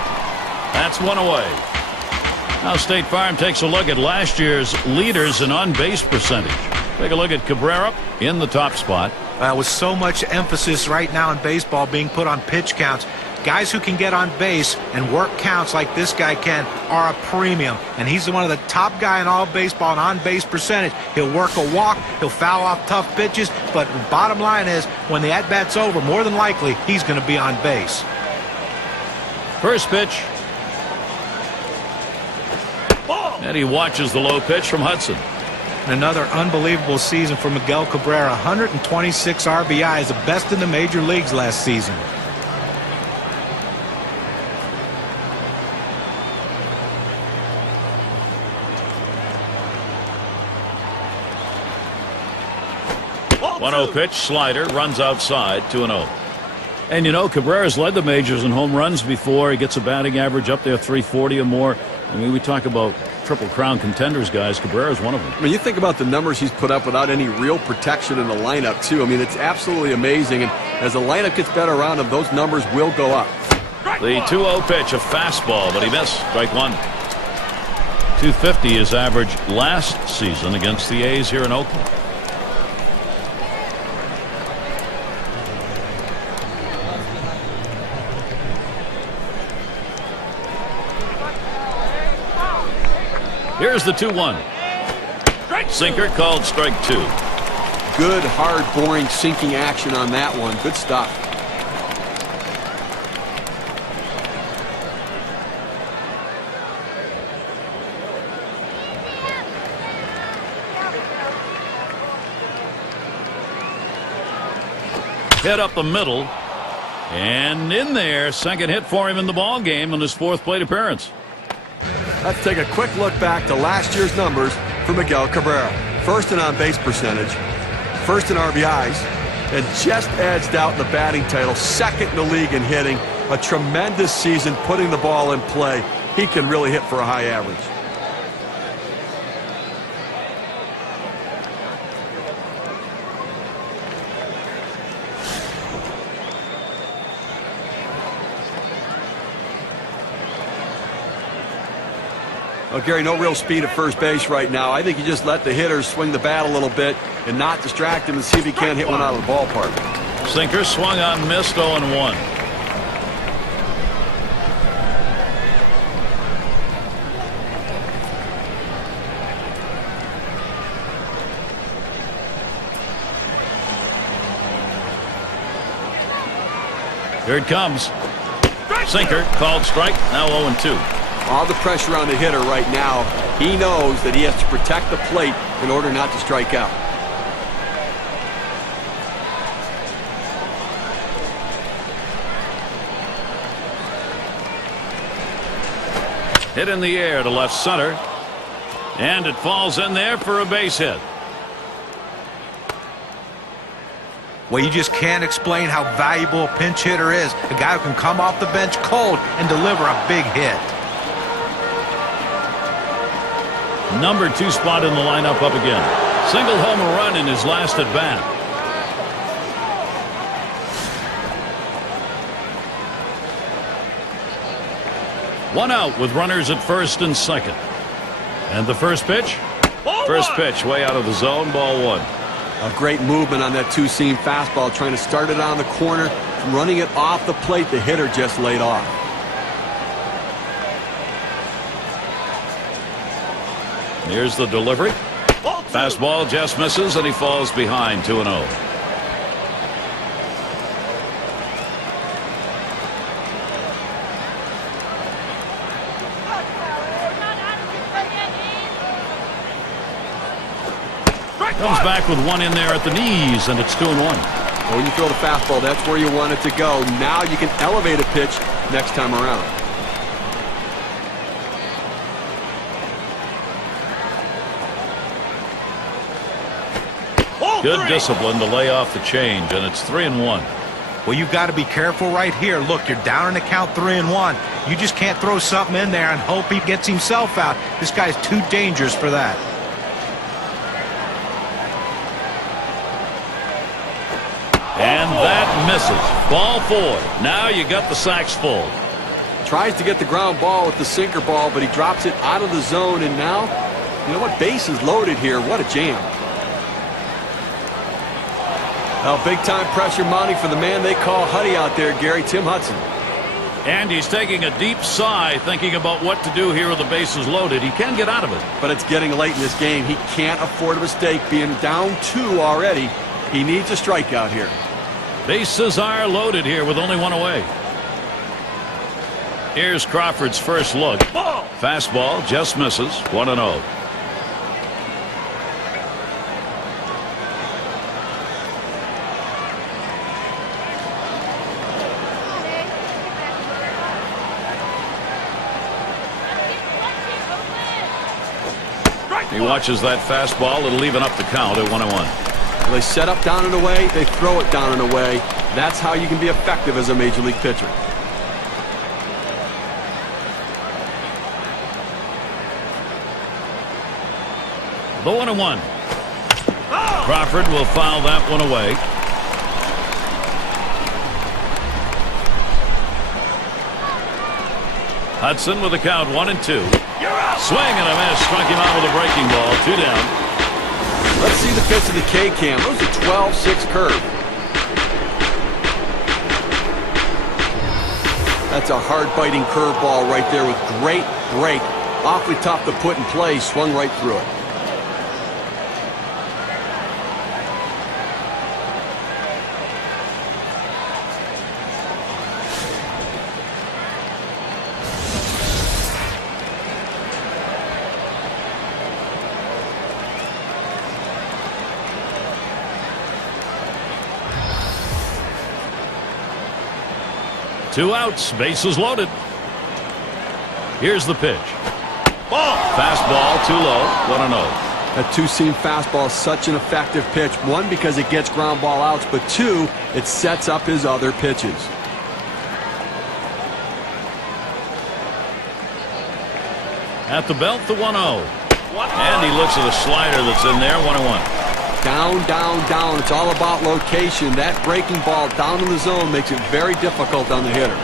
That's 1 away. Now State Farm takes a look at last year's leaders in on-base percentage. Take a look at Cabrera in the top spot. With so much emphasis right now in baseball being put on pitch counts, guys who can get on base and work counts like this guy can are a premium. And he's one of the top guy in all baseball and on-base percentage. He'll work a walk, he'll foul off tough pitches, but the bottom line is when the at-bat's over, more than likely he's going to be on base. First pitch. And he watches the low pitch from Hudson. Another unbelievable season for Miguel Cabrera. 126 RBIs, the best in the major leagues last season. One 1-0 pitch, slider, runs outside, 2-0. And you know, Cabrera's led the majors in home runs before. He gets a batting average up there, 340 or more. I mean, we talk about Triple Crown contenders, guys. Cabrera's one of them. I mean, you think about the numbers he's put up without any real protection in the lineup, too. I mean, it's absolutely amazing. And as the lineup gets better around him, those numbers will go up. The 2-0 pitch, a fastball, but he missed. Strike 1. 250 is average last season against the A's here in Oakland. Here's the 2-1. Sinker called strike 2. Good, hard, boring, sinking action on that one. Good stuff. Hit up the middle. And in there, second hit for him in the ball game in his 4th plate appearance. Let's take a quick look back to last year's numbers for Miguel Cabrera. First in on-base percentage, first in RBIs, and just edged out in the batting title, second in the league in hitting. A tremendous season putting the ball in play. He can really hit for a high average. Well, Gary, no real speed at first base right now. I think you just let the hitters swing the bat a little bit and not distract him and see if he can't hit one out of the ballpark. Sinker swung on, missed, 0-1. Here it comes. Sinker called strike, now 0-2. All the pressure on the hitter right now. He knows that he has to protect the plate in order not to strike out. Hit in the air to left center. And it falls in there for a base hit. Well, you just can't explain how valuable a pinch hitter is. A guy who can come off the bench cold and deliver a big hit. Number 2 spot in the lineup up again. Single home run in his last at bat. One out with runners at first and second. And the first pitch? First pitch way out of the zone, ball 1. A great movement on that two-seam fastball, trying to start it on the corner, running it off the plate. The hitter just laid off. Here's the delivery. Fastball just misses, and he falls behind 2-0. Comes back with one in there at the knees, and it's 2-1. Well, when you throw the fastball, that's where you want it to go. Now you can elevate a pitch next time around. Good discipline to lay off the change, and it's 3-1. Well, you've got to be careful right here. Look, you're down in the count 3-1. You just can't throw something in there and hope he gets himself out. This guy's too dangerous for that. And that misses. Ball 4. Now you got the sacks full. Tries to get the ground ball with the sinker ball, but he drops it out of the zone, and now, you know what, base is loaded here. What a jam. Well, big-time pressure mounting for the man they call Huddy out there, Gary, Tim Hudson. And he's taking a deep sigh, thinking about what to do here with the bases loaded. He can get out of it. But it's getting late in this game. He can't afford a mistake, being down 2 already. He needs a strikeout here. Bases are loaded here with only 1 away. Here's Crawford's first look. Fastball just misses. 1-0. He watches that fastball. It'll even up the count at 1-1. They set up down and away. They throw it down and away. That's how you can be effective as a major league pitcher. The 1-1. Crawford will foul that one away. Hudson with the count 1-2. Swing and a miss. Struck him out with a breaking ball. 2 down. Let's see the pitch of the K-Cam. It was a 12-6 curve. That's a hard-biting curveball right there with great break Awfully tough to put in play. Swung right through it. Two outs, bases loaded. Here's the pitch. Ball. Fastball, too low. 1-0. That two-seam fastball is such an effective pitch. One, because it gets ground ball outs, but two, it sets up his other pitches. At the belt, the 1-0. And he looks at a slider that's in there. 1-1. Down, down, down. It's all about location. That breaking ball down in the zone makes it very difficult on the hitter.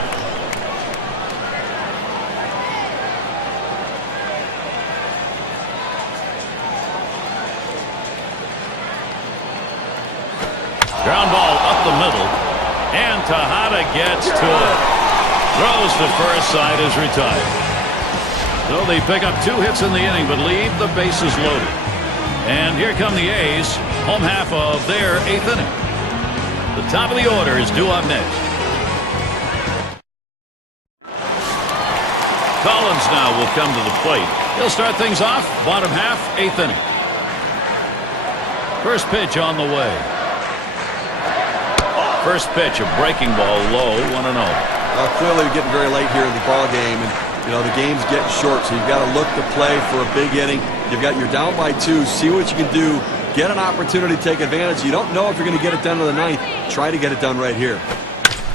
Ground ball up the middle. And Tejada gets to it. Throws to first, side is retired. So they pick up 2 hits in the inning, but leave the bases loaded. And here come the A's, home half of their 8th inning. The top of the order is due up next. Collins now will come to the plate. He'll start things off, bottom half, 8th inning. First pitch on the way. First pitch, a breaking ball low, 1-0. Clearly we're getting very late here in the ball game, and you know the game's getting short, so you've got to look to play for a big inning. You've got you're down by 2. See what you can do. Get an opportunity to take advantage. You don't know if you're going to get it done to the 9th. Try to get it done right here.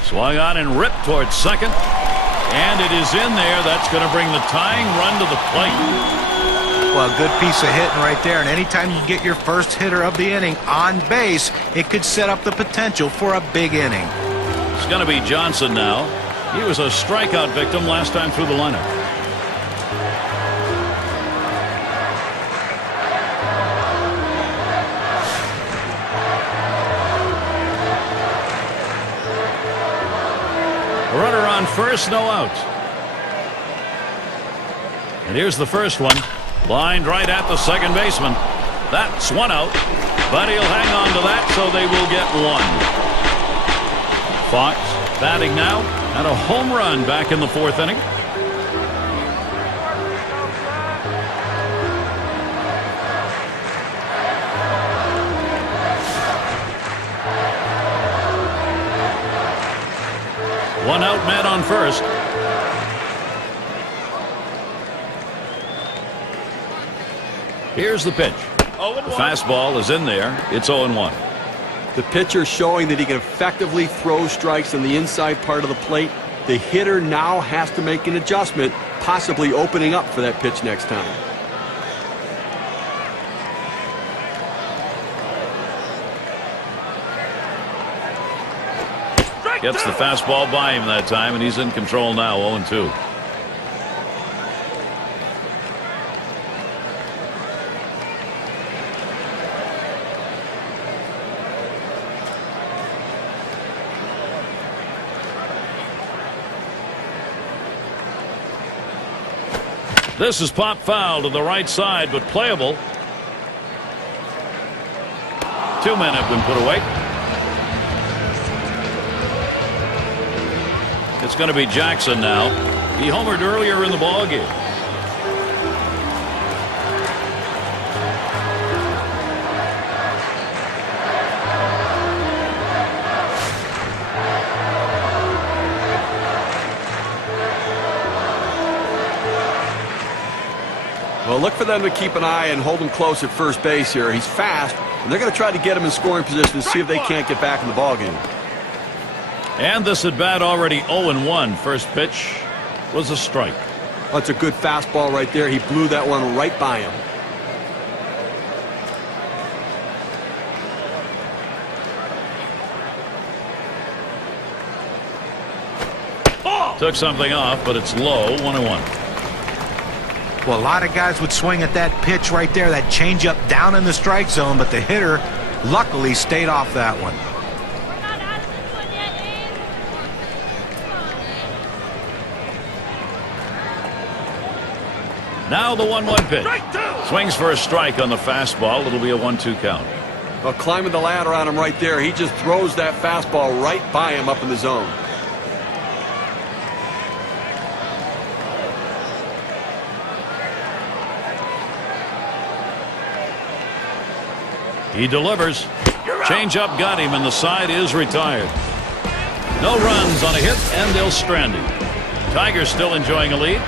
Swung on and ripped towards second, and it is in there. That's going to bring the tying run to the plate. Well, good piece of hitting right there. And anytime you get your first hitter of the inning on base, it could set up the potential for a big inning. It's going to be Johnson now. He was a strikeout victim last time through the lineup. A runner on first, no outs. And here's the first one. Lined right at the second baseman. That's 1 out. But he'll hang on to that, so they will get 1. Fox batting now. And a home run back in the 4th inning. One out, man on first. Here's the pitch. The fastball is in there. It's 0-1. The pitcher showing that he can effectively throw strikes on the inside part of the plate. The hitter now has to make an adjustment, possibly opening up for that pitch next time. Gets the fastball by him that time, and he's in control now, 0-2. This is pop foul to the right side, but playable. 2 men have been put away. It's going to be Jackson now. He homered earlier in the ballgame. Well, look for them to keep an eye and hold him close at first base here. He's fast, and they're going to try to get him in scoring position and see if they can't get back in the ballgame. And this at bat already 0-1. First pitch was a strike. That's a good fastball right there. He blew that one right by him. Took something off, but it's low. 1-1. Well, a lot of guys would swing at that pitch right there, that changeup down in the strike zone, but the hitter luckily stayed off that one. Now the 1-1 pitch. Swings for a strike on the fastball. It'll be a 1-2 count. Well, climbing the ladder on him right there. He just throws that fastball right by him up in the zone. He delivers. Change-up got him, and the side is retired. No runs on a hit, and they'll strand him. Tigers still enjoying a lead.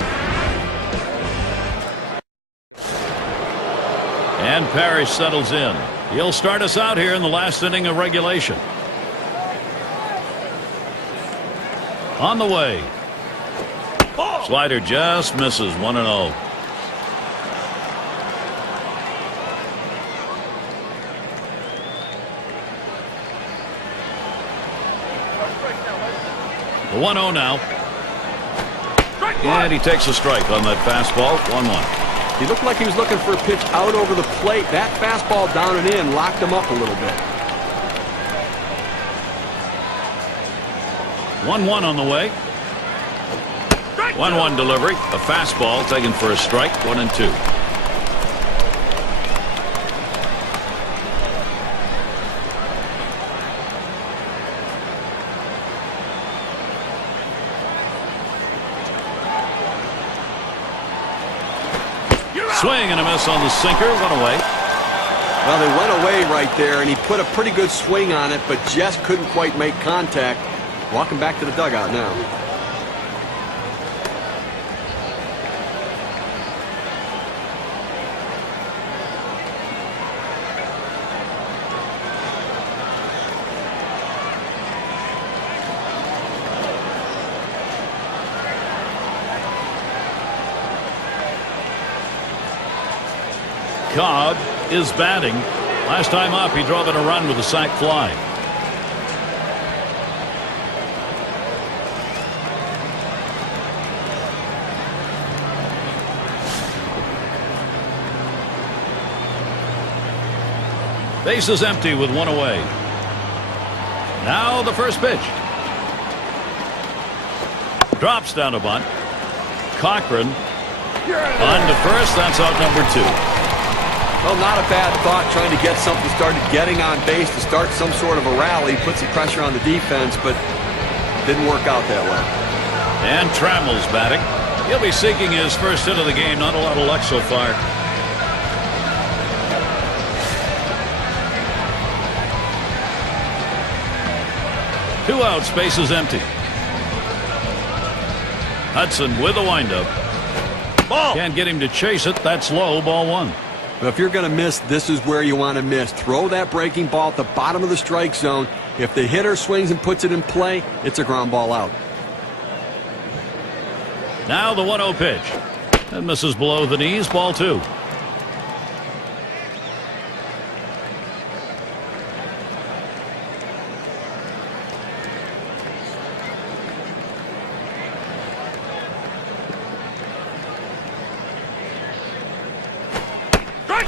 And Parrish settles in. He'll start us out here in the last inning of regulation. On the way. Slider just misses. 1-0. The 1-0 now. And he takes a strike on that fastball. 1-1. He looked like he was looking for a pitch out over the plate. That fastball down and in locked him up a little bit. 1-1 on the way. 1-1 delivery. A fastball taken for a strike. 1-2. Swing and a miss on the sinker. 1 away. Well, they went away right there, and he put a pretty good swing on it, but just couldn't quite make contact. Walking back to the dugout now. Cobb is batting. Last time up, he drove in a run with a sac fly. Base is empty with 1 away. Now the first pitch. Drops down a bunt. Cochran on to first. That's out number 2. Well, not a bad thought, trying to get something started, getting on base to start some sort of a rally, put some pressure on the defense, but didn't work out that way. And Trammell's batting. He'll be seeking his first hit of the game. Not a lot of luck so far. Two outs, base is empty. Hudson with a windup. Ball. Can't get him to chase it. That's low. Ball 1. But if you're going to miss, this is where you want to miss. Throw that breaking ball at the bottom of the strike zone. If the hitter swings and puts it in play, it's a ground ball out. Now the 1-0 pitch. That misses below the knees. Ball 2.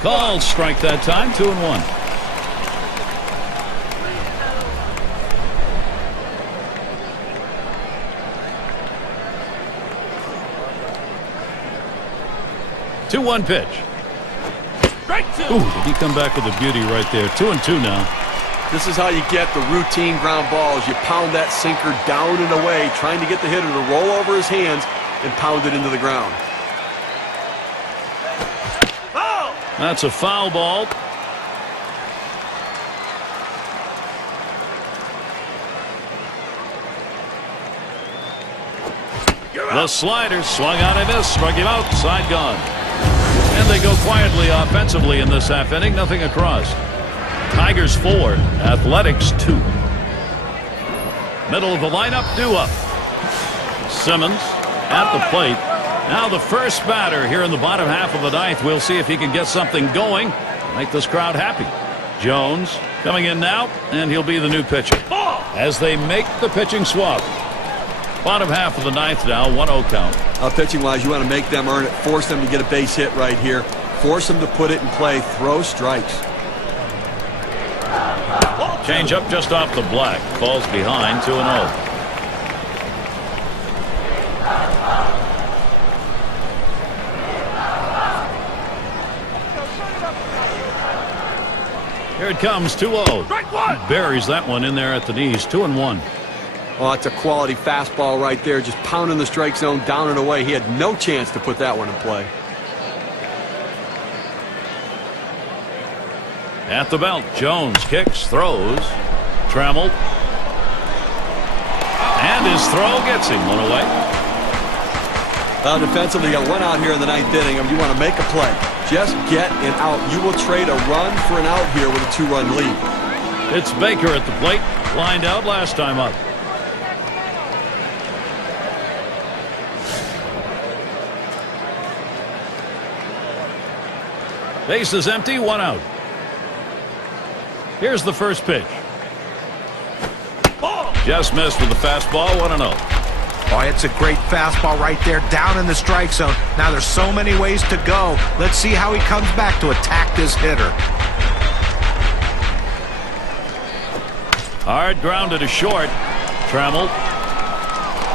Called strike that time. 2-1. Two-one pitch. Ooh, did he come back with a beauty right there? 2-2 now. This is how you get the routine ground balls. You pound that sinker down and away, trying to get the hitter to roll over his hands and pound it into the ground. That's a foul ball. The slider swung on and missed. Struck him out. Side gone. And they go quietly offensively in this half inning. Nothing across. Tigers 4. Athletics 2. Middle of the lineup. Due up. Simmons at the plate. Now the first batter here in the bottom half of the ninth. We'll see if he can get something going. Make this crowd happy. Jones coming in now, and he'll be the new pitcher as they make the pitching swap. Bottom half of the ninth now. 1-0 count. Pitching wise, you want to make them earn it. Force them to get a base hit right here. Force them to put it in play. Throw strikes. Change up just off the black. Falls behind. 2-0. Here it comes, 2-0. Buries that one in there at the knees, 2-1. Oh, that's a quality fastball right there, just pounding the strike zone down and away. He had no chance to put that one in play. At the belt, Jones kicks, throws, Trammell. And his throw gets him one away. Defensively, you got one out here in the ninth inning. You want to make a play. Just get an out. You will trade a run for an out here with a 2-run lead. It's Baker at the plate. Lined out last time up. Base is empty, one out. Here's the first pitch. Just missed with the fastball, 1-0. Oh, it's a great fastball right there down in the strike zone. Now there's so many ways to go. Let's see how he comes back to attack this hitter. Hard grounded to short. Trammell.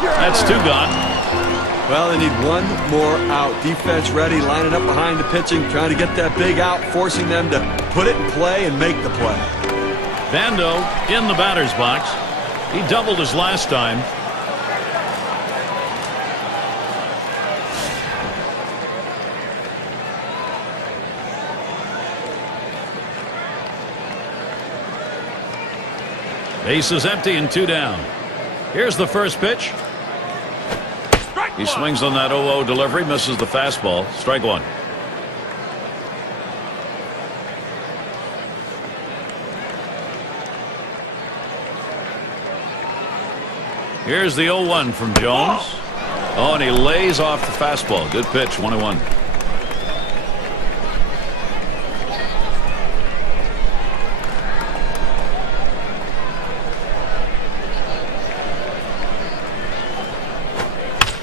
That's two gone. Well, they need one more out. Defense ready, lining up behind the pitching, trying to get that big out, forcing them to put it in play and make the play. Vando in the batter's box. He doubled his last time. Base is empty and two down. Here's the first pitch. He swings on that 0-0 delivery, misses the fastball. Strike one. Here's the 0-1 from Jones. Oh, and he lays off the fastball. Good pitch, 1-1.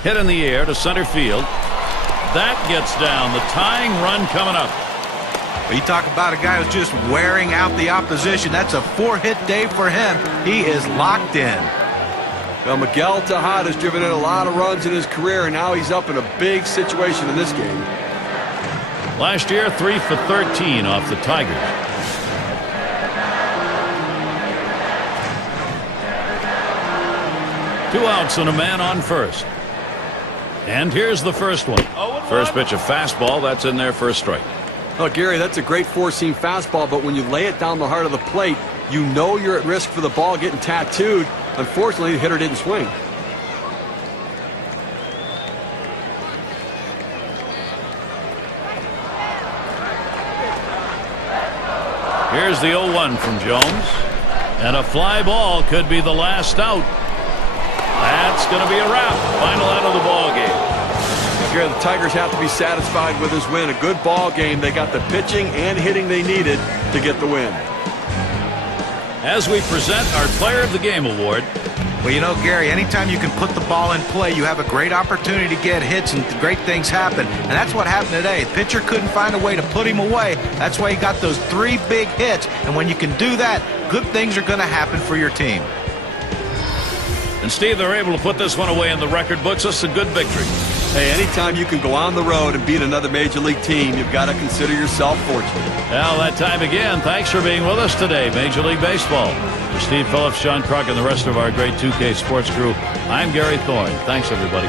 Hit in the air to center field. That gets down. The tying run coming up. You talk about a guy who's just wearing out the opposition. That's a 4-hit day for him. He is locked in. Well, Miguel Tejada's driven in a lot of runs in his career, and now he's up in a big situation in this game. Last year, 3 for 13 off the Tigers. Two outs and a man on first. And here's the first one. First pitch, a fastball. That's in there for a strike. Oh, Gary, that's a great four-seam fastball, but when you lay it down the heart of the plate, you know you're at risk for the ball getting tattooed. Unfortunately, the hitter didn't swing. Here's the 0-1 from Jones. And a fly ball could be the last out. That's going to be a wrap. Final out of the ball game. Gary, the Tigers have to be satisfied with this win. A good ball game. They got the pitching and hitting they needed to get the win. As we present our Player of the Game award. Well, you know, Gary, anytime you can put the ball in play, you have a great opportunity to get hits and great things happen. And that's what happened today. The pitcher couldn't find a way to put him away. That's why he got those 3 big hits. And when you can do that, good things are going to happen for your team. And Steve, they're able to put this one away in the record books. That's a good victory. Hey, anytime you can go on the road and beat another major league team, you've got to consider yourself fortunate. Well, that time again, thanks for being with us today, Major League Baseball. For Steve Phillips, Sean Kruk, and the rest of our great 2K Sports crew, I'm Gary Thorne. Thanks, everybody.